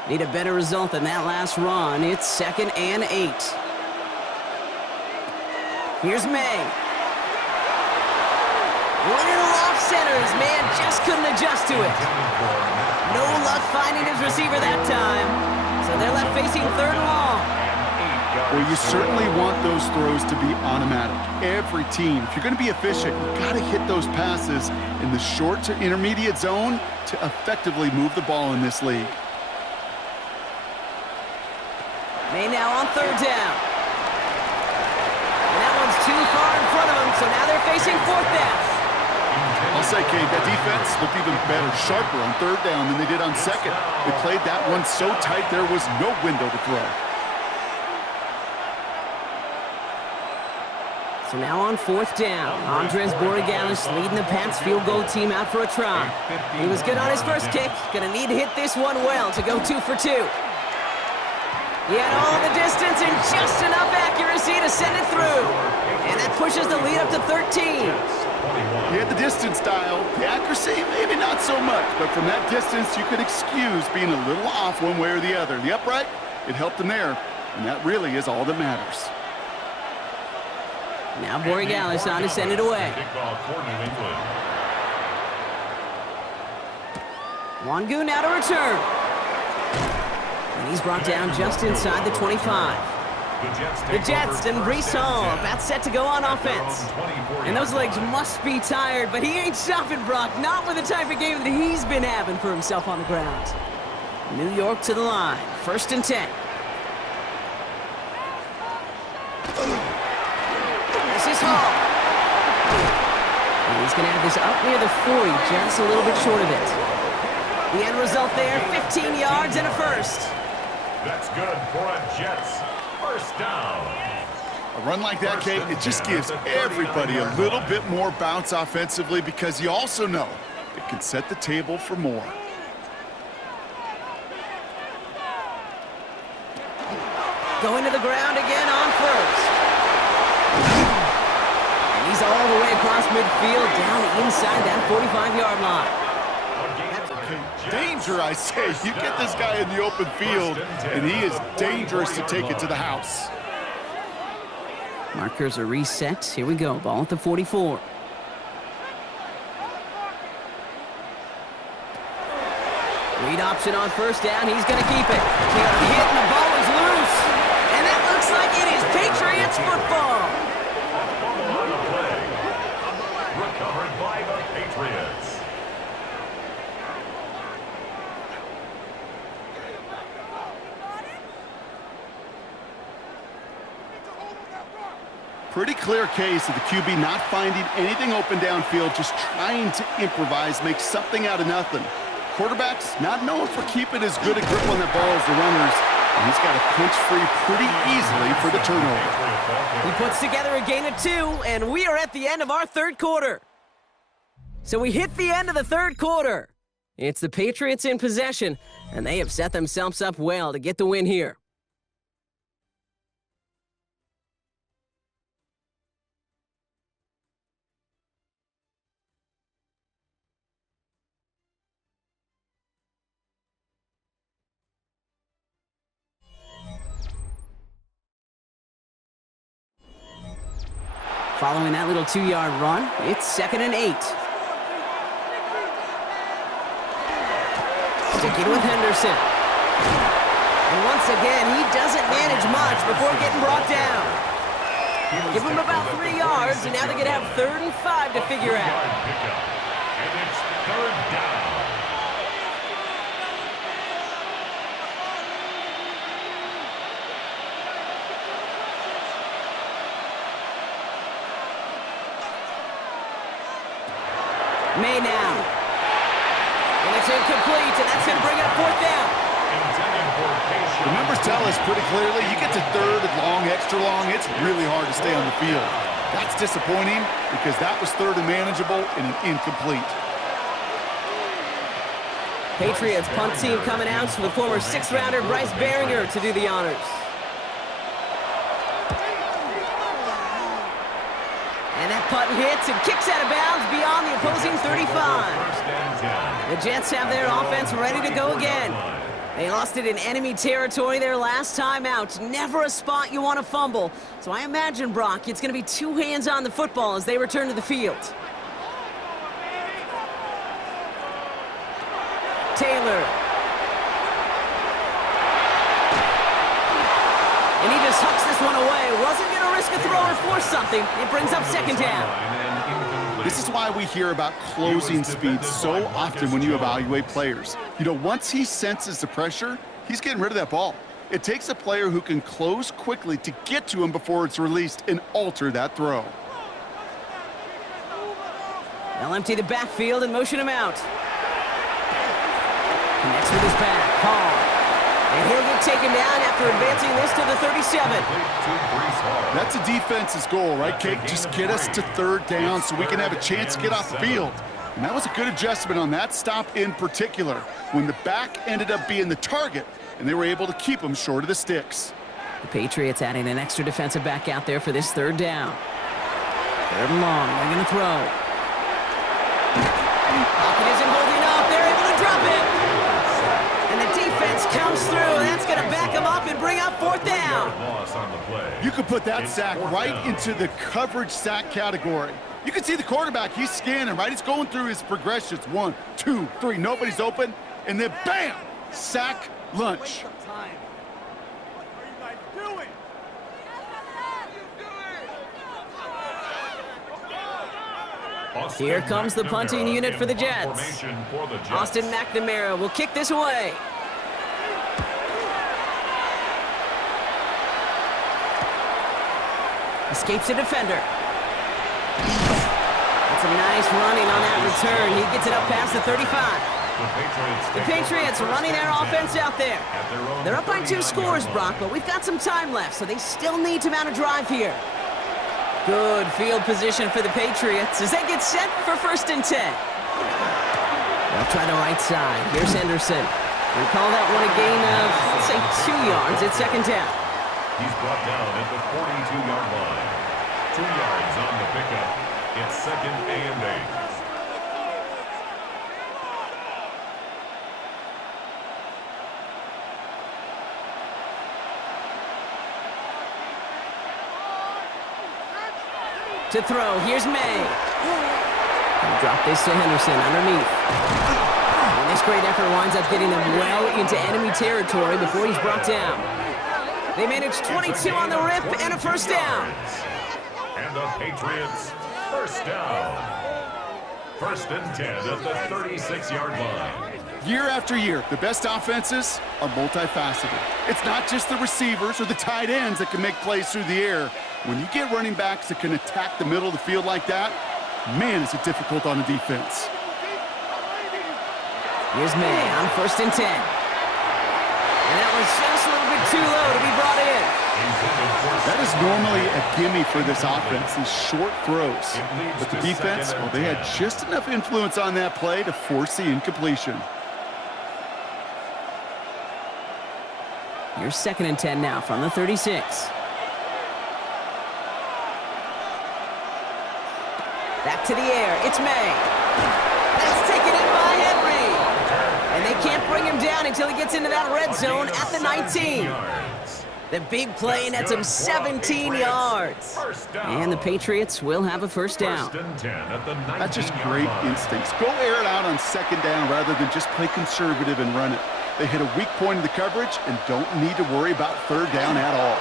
Need a better result than that last run. It's 2nd and 8. Here's May. Little off center. His man just couldn't adjust to it. No luck finding his receiver that time. So they're left facing 3rd and long. Well, you certainly want those throws to be automatic. Every team, if you're going to be efficient, you've got to hit those passes in the short to intermediate zone to effectively move the ball in this league. May now on 3rd down. And that one's too far in front of him, so now they're facing 4th down. I'll say, Kate, that defense looked even better, sharper on 3rd down than they did on 2nd. They played that one so tight there was no window to throw. So now on 4th down, Andres Borregalis leading the Pats field goal team out for a try. He was good on his first kick. Going to need to hit this one well to go 2 for 2. He had all the distance and just enough accuracy to send it through. And that pushes the lead up to 13. He had the distance dial. The accuracy, maybe not so much, but from that distance, you could excuse being a little off one way or the other. The upright, it helped him there, and that really is all that matters. Now Borregalis on to send it away. Wangu now to return. And he's brought down just inside the 25. The Jets and Breece Hall about set to go on offense. And those legs must be tired, but he ain't stopping, Brock. Not with the type of game that he's been having for himself on the ground. New York to the line. 1st and 10. This is Hall. And he's going to have this up near the 40, just a little bit short of it. The end result there, 15 yards and a first. That's good for a Jets first down. A run like that, Kate, it just gives everybody a little bit more bounce offensively because you also know it can set the table for more. Going to the ground again on 1st. And he's all the way across midfield, down inside that 45-yard line. Danger, I say. You get this guy in the open field, and he is dangerous to take it to the house. Markers are reset. Here we go. Ball at the 44. Read option on 1st down. He's going to keep it. Taylor hit, and the ball is loose. And that looks like it is Patriots football. Recovered by the Patriots. Pretty clear case of the QB not finding anything open downfield, just trying to improvise, make something out of nothing. Quarterbacks not known for keeping as good a grip on the ball as the runners, and he's got to pinch free pretty easily for the turnover. He puts together a gain of 2, and we are at the end of our 3rd quarter. So we hit the end of the 3rd quarter. It's the Patriots in possession, and they have set themselves up well to get the win here. Following that little 2-yard run, it's 2nd and 8. Sticking with Henderson. And once again, he doesn't manage much before getting brought down. Give him about 3 yards, and now they're going to have 35 to figure out. And it's third down. May now. And it's incomplete, and that's going to bring up fourth down. The numbers tell us pretty clearly, you get to third and long, extra long, it's really hard to stay on the field. That's disappointing because that was third and manageable and an incomplete. Patriots punt team coming out to the former 6th-rounder Bryce Behringer to do the honors. And that punt hits and kicks out of bounds beyond the opposing 35. The Jets have their offense ready to go again. They lost it in enemy territory their last time out. Never a spot you want to fumble. So I imagine, Brock, it's going to be 2 hands on the football as they return to the field. Taylor. And he just hucks this one away. Wasn't going to risk a throw or force something. It brings up second down. This is why we hear about closing speed so often when you evaluate players. You know, once he senses the pressure, he's getting rid of that ball. It takes a player who can close quickly to get to him before it's released and alter that throw. They'll empty the backfield and motion him out. Connects with his back. Hall. And he'll get taken down after advancing this to the 37. That's a defense's goal, right, Kate? Just get us to third down so we can have a chance to get off the field. And that was a good adjustment on that stop in particular, when the back ended up being the target, and they were able to keep him short of the sticks. The Patriots adding an extra defensive back out there for this third down. Third and long. They're going to throw. Pocket isn't holding up. They're able to drop it. And the defense comes through. That's going to back him up and bring up fourth down. You could put that sack right into the coverage sack category. You can see the quarterback. He's scanning, right? He's going through his progressions. 1, 2, 3. Nobody's open. And then, bam! Sack lunch. Here comes the punting unit for the Jets. Austin McNamara will kick this away. Escapes a defender. That's a nice running on that return. He gets it up past the 35. The Patriots running their offense out there. They're up by 2 scores, Brock, but we've got some time left, so they still need to mount a drive here. Good field position for the Patriots as they get set for 1st and 10. They'll try the right side. Here's Henderson. We'll call that one a gain of, let's say, 2 yards at second down. He's brought down at the 42-yard line. 2 yards on the pickup. It's 2nd and 8. To throw, here's May. He'll drop this to Henderson underneath. And this great effort winds up getting them well into enemy territory before he's brought down. They manage 22 on the rip and a 1st down. And the Patriots, 1st down. 1st and 10 at the 36-yard line. Year after year, the best offenses are multifaceted. It's not just the receivers or the tight ends that can make plays through the air. When you get running backs that can attack the middle of the field like that, man, is it difficult on the defense. Here's May on 1st and 10. And that was just a little bit too low to be brought in. That is normally a gimme for this offense, these short throws. But the defense, well, they had just enough influence on that play to force the incompletion. Here's 2nd and 10 now from the 36. Back to the air. It's May. That's taken in by Henry. And they can't bring him down until he gets into that red zone at the 19. The big play nets him 17 yards. And the Patriots will have a 1st down. That's just great instincts. Go air it out on 2nd down rather than just play conservative and run it. They hit a weak point in the coverage and don't need to worry about third down at all.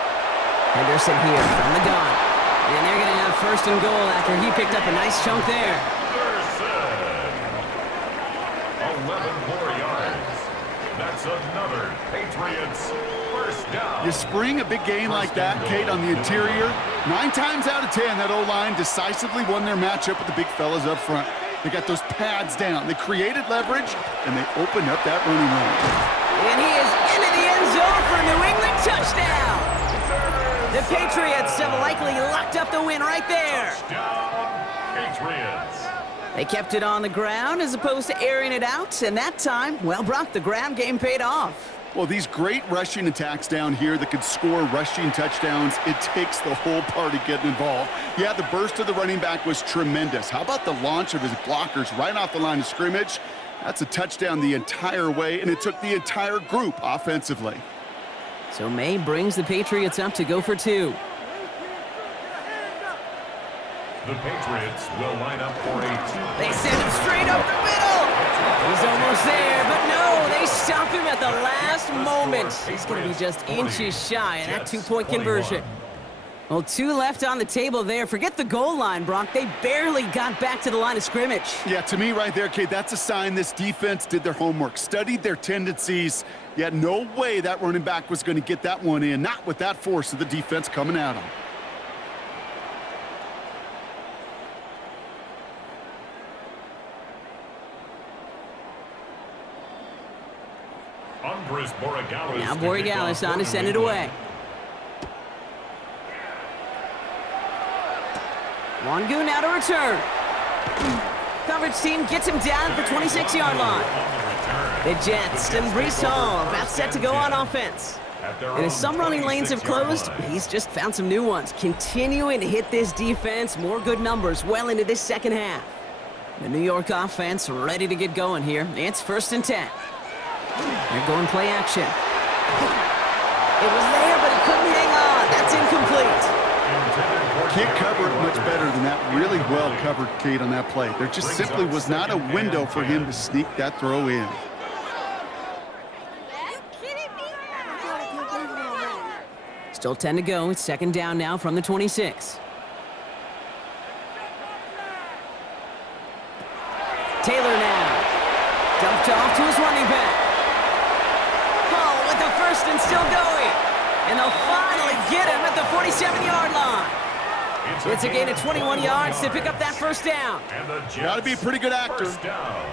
Henderson here from the gun. And they're going to have first and goal after he picked up a nice chunk there. 11 more yards. That's another Patriots first down. You spring a big game like that, Kate, on the interior. 9 times out of 10, that O-line decisively won their matchup with the big fellas up front. They got those pads down. They created leverage, and they opened up that running lane. And he is into the end zone for a New England touchdown. The Patriots have likely locked up the win right there. Touchdown, Patriots. They kept it on the ground as opposed to airing it out, and that time, well, Brock, the ground game paid off. Well, these great rushing attacks down here that could score rushing touchdowns, it takes the whole party getting involved. Yeah, the burst of the running back was tremendous. How about the launch of his blockers right off the line of scrimmage? That's a touchdown the entire way, and it took the entire group offensively. So May brings the Patriots up to go for 2. The Patriots will line up for a 2. They send him straight up the middle. He's almost there, but no, they stop him at the last moment. He's going to be just inches shy of that 2-point conversion. Well, 2 left on the table there. Forget the goal line, Brock. They barely got back to the line of scrimmage. Yeah, to me right there, Kate, that's a sign this defense did their homework, studied their tendencies. Yet no way that running back was going to get that one in, not with that force of the defense coming at him. Now Borregales on to send it away. Wangu now to return. Coverage team gets him down for 26-yard line. The Jets and Brees Hall about set to go on offense. And as some running lanes have closed, he's just found some new ones, continuing to hit this defense. More good numbers well into this second half. The New York offense ready to get going here. It's 1st and 10. They're going play action. It was there, but he couldn't hang on. That's incomplete. Can't cover it much better than that. Really well covered, Kate, on that play. There just simply was not a window for him to sneak that throw in. Still 10 to go. It's 2nd down now from the 26. Taylor now. Dumped off to his running back. Hall with the first and still going. And they'll finally get him at the 47-yard line. It's a gain of 21 yards to pick up that first down. Got to be a pretty good actor.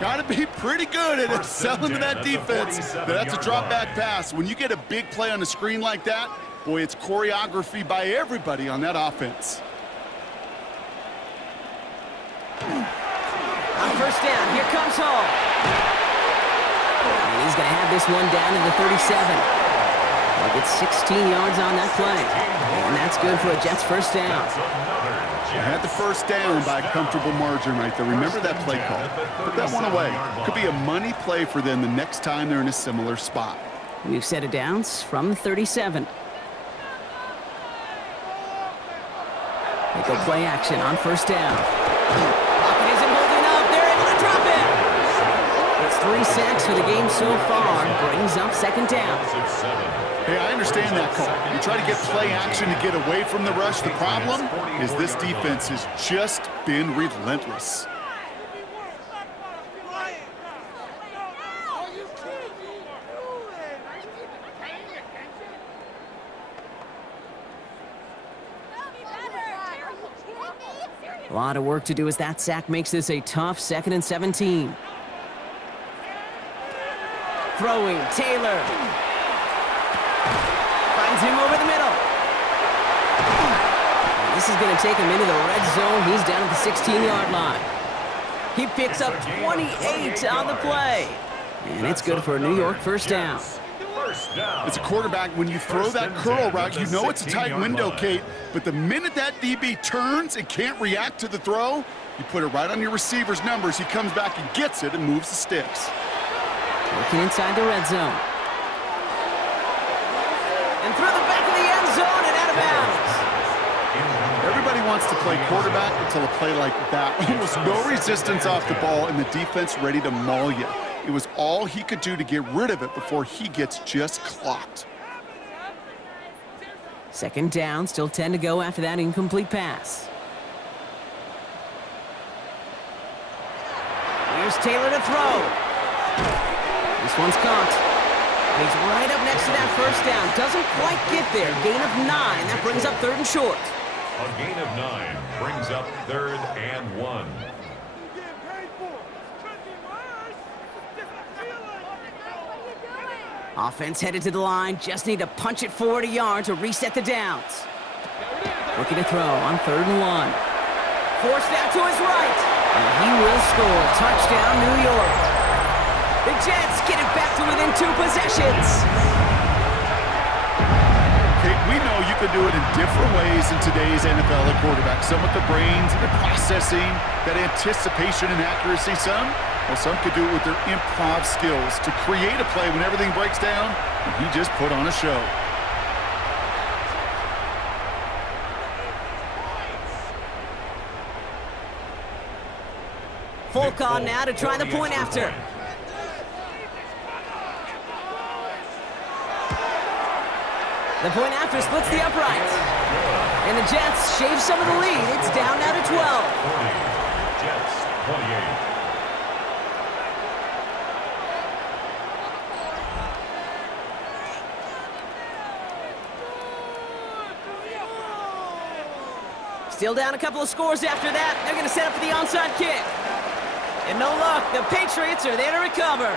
Got to be pretty good at selling to that defense. That's a drop back pass. When you get a big play on the screen like that, boy, it's choreography by everybody on that offense. On first down, here comes Hall. And he's going to have this one down to the 37. They'll get 16 yards on that play. And that's good for a Jets first down. They had the first down by a comfortable margin right there. Remember that play call. Put that one away. Could be a money play for them the next time they're in a similar spot. New set of downs from the 37. They go play action on first down. Pocket isn't holding up. They're able to drop it. It's 3 sacks for the game so far. Brings up 2nd down. Hey, I understand that call. You try to get play action to get away from the rush. The problem is this defense has just been relentless. A lot of work to do as that sack makes this a tough 2nd and 17. Throwing, Taylor. Finds him over the middle. And this is going to take him into the red zone. He's down at the 16-yard line. He picks up 28 on the play. And it's good for a New York first down. As a quarterback, when you throw that curl route, you know it's a tight window, Kate. But the minute that DB turns and can't react to the throw, you put it right on your receiver's numbers. He comes back and gets it and moves the sticks. Working inside the red zone. And through the back of the end zone and out of bounds. Everybody wants to play quarterback until a play like that. Almost no resistance off the ball and the defense ready to maul you. It was all he could do to get rid of it before he gets just clocked. Second down, still 10 to go after that incomplete pass. Here's Taylor to throw. This one's caught. He's right up next to that first down. Doesn't quite get there. Gain of 9. That brings up 3rd and short. A gain of 9 brings up 3rd and 1. Offense headed to the line. Just need to punch it forward a yard to reset the downs. Looking to throw on 3rd and 1. Forced out to his right. And he will score. Touchdown, New York. The Jets get it back to within 2 possessions. Kate, we know you can do it in different ways in today's NFL at quarterback. Some with the brains and the processing, that anticipation and accuracy. Some could do it with their improv skills to create a play when everything breaks down, and he just put on a show. Folk on now to try the point after. The point after splits the uprights. And the Jets shave some of the lead. It's down now to 12. 40. Jets 28. Still down a couple of scores after that. They're going to set up for the onside kick. And no luck. The Patriots are there to recover.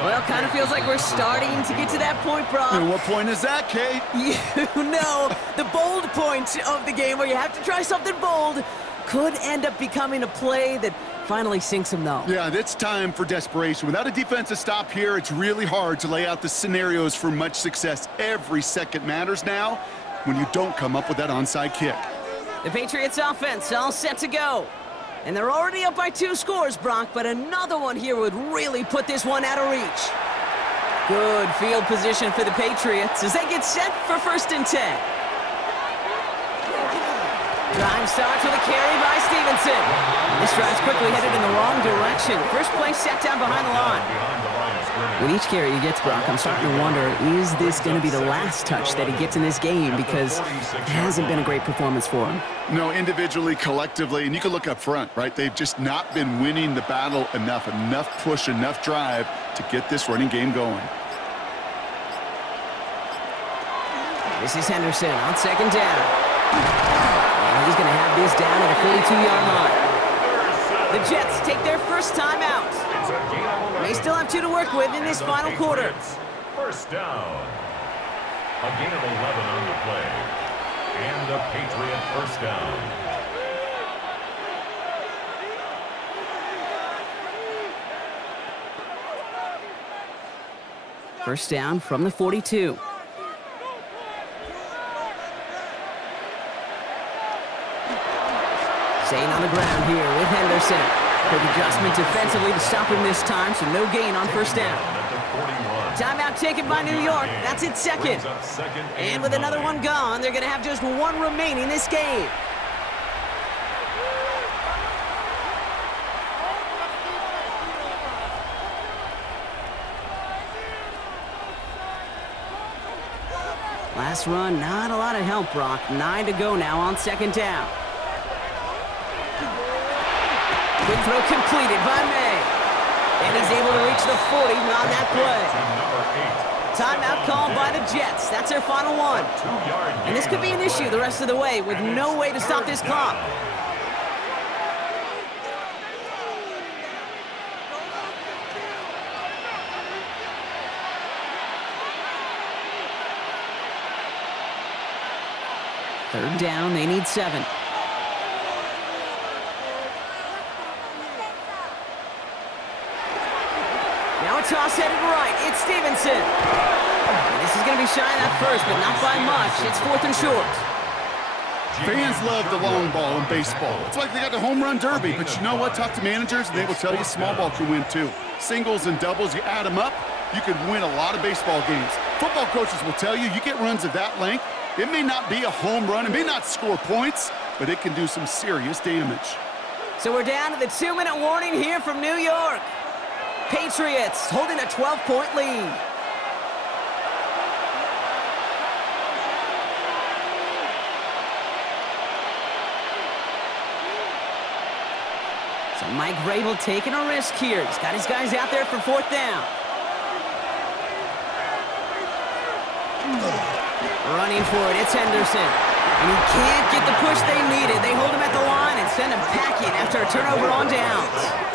Well, kind of feels like we're starting to get to that point, Brock. And what point is that, Kate? You know, the bold point of the game where you have to try something bold could end up becoming a play that finally sinks them, though. Yeah, it's time for desperation. Without a defensive stop here, it's really hard to lay out the scenarios for much success. Every second matters now when you don't come up with that onside kick. The Patriots offense all set to go. And they're already up by 2 scores, Brock, but another one here would really put this one out of reach. Good field position for the Patriots as they get set for 1st and 10. Drive starts with a carry by Stevenson. This drive's quickly headed in the wrong direction. First play set down behind the line. With each carry he gets, Brock, I'm starting to wonder, is this going to be the last touch that he gets in this game? Because it hasn't been a great performance for him. No, individually, collectively, and you can look up front, right? They've just not been winning the battle enough push, enough drive to get this running game going. This is Henderson on 2nd down. And he's going to have this down at the 42-yard line. The Jets take their first time out. They still have 2 to work with in this final quarter. First down. A gain of 11 on the play. And a Patriot first down. First down from the 42. Staying on the ground here with Henderson. Quick adjustment defensively to stop him this time, so no gain on first down. Timeout taken by New York. That's its second. And with another one gone, they're going to have just 1 remaining this game. Last run, not a lot of help, Brock. 9 to go now on 2nd down. Good throw completed by May. And he's able to reach the 40 on that play. Timeout called by the Jets. That's their final one. And this could be an issue the rest of the way with no way to stop this clock. Third down, they need 7. Now a toss headed right. It's Stevenson. And this is going to be shy on that first, but not by much. It's 4th and short. Fans love the long ball in baseball. It's like they got the home run derby, but you know what? Talk to managers, and they will tell you small ball can win too. Singles and doubles, you add them up, you could win a lot of baseball games. Football coaches will tell you, you get runs of that length, it may not be a home run, it may not score points, but it can do some serious damage. So we're down to the 2-minute warning here from New York. Patriots holding a 12-point lead. So Mike Vrabel taking a risk here. He's got his guys out there for 4th down. Running for it, it's Henderson. And he can't get the push they needed. They hold him at the line and send him packing after a turnover on downs.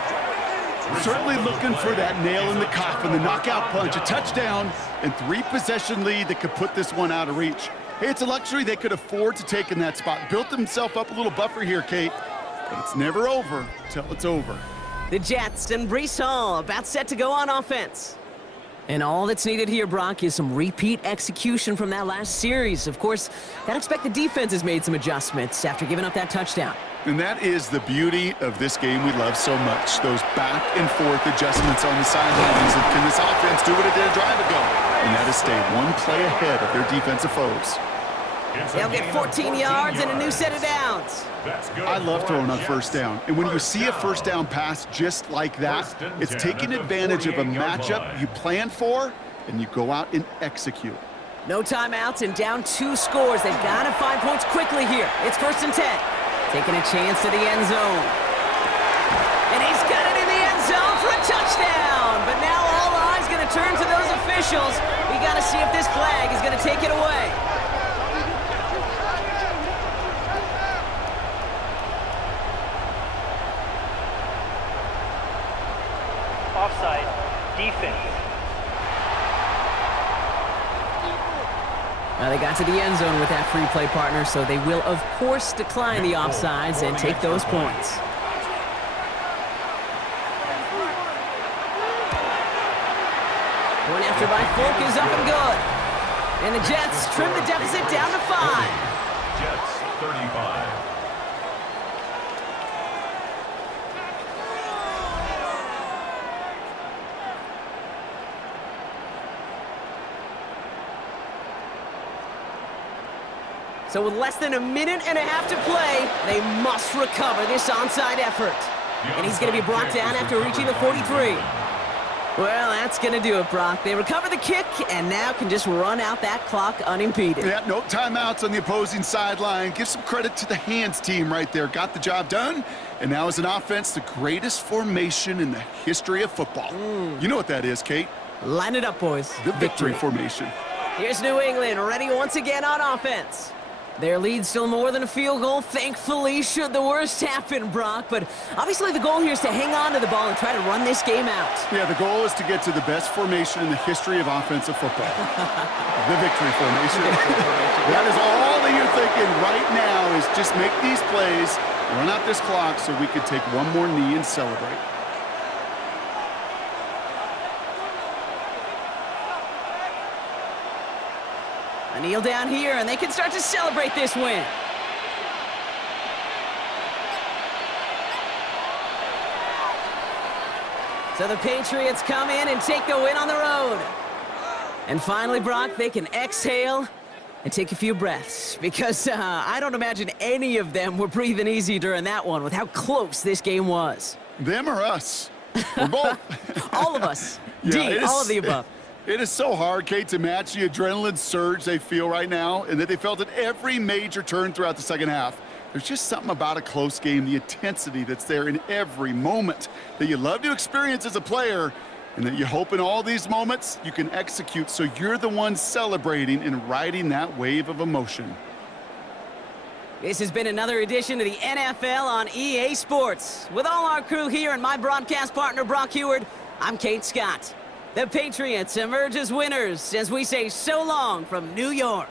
Certainly looking for that nail in the coffin, the knockout punch, a touchdown, and 3-possession lead that could put this one out of reach. Hey, it's a luxury they could afford to take in that spot. Built himself up a little buffer here, Kate, but it's never over till it's over. The Jets and Breece Hall about set to go on offense. And all that's needed here, Brock, is some repeat execution from that last series. Of course, gotta expect the defense has made some adjustments after giving up that touchdown. And that is the beauty of this game we love so much, those back and forth adjustments on the sidelines. And can this offense do what it did a drive ago? And that is stay one play ahead of their defensive foes. They'll get 14 yards and a new set of downs. I love throwing on 1st down. And when you see a 1st down pass just like that, it's taking advantage of a matchup you plan for, and you go out and execute. No timeouts and down 2 scores. They've got to find points quickly here. It's 1st and 10. Taking a chance to the end zone. And he's got it in the end zone for a touchdown. But now all eyes going to turn to those officials. We got to see if this flag is going to take it away. Offside, defense. Now they got to the end zone with that free play partner, so they will, of course, decline the offsides and take those points. Point after by Folk is up and good. And the Jets trim the deficit down to 5. Jets 35. So with less than a minute and a half to play, they must recover this onside effort. And he's going to be brought down after reaching the 43. Well, that's going to do it, Brock. They recover the kick and now can just run out that clock unimpeded. Yeah, no timeouts on the opposing sideline. Give some credit to the hands team right there. Got the job done. And now as an offense, the greatest formation in the history of football. You know what that is, Kate? Line it up, boys. The victory formation. Here's New England ready once again on offense. Their lead still more than a field goal, thankfully, should the worst happen, Brock. But obviously the goal here is to hang on to the ball and try to run this game out. Yeah, the goal is to get to the best formation in the history of offensive football. The victory formation. That is all that you're thinking right now is just make these plays, run out this clock so we could take one more knee and celebrate. A kneel down here, and they can start to celebrate this win. So the Patriots come in and take the win on the road. And finally, Brock, they can exhale and take a few breaths, because I don't imagine any of them were breathing easy during that one with how close this game was. Them or us? We're both. All of us. Yeah, all of the above. It is so hard, Kate, to match the adrenaline surge they feel right now and that they felt at every major turn throughout the second half. There's just something about a close game, the intensity that's there in every moment that you love to experience as a player, and that you hope in all these moments you can execute so you're the one celebrating and riding that wave of emotion. This has been another edition of the NFL on EA Sports. With all our crew here and my broadcast partner, Brock Heward, I'm Kate Scott. The Patriots emerge as winners as we say so long from New York.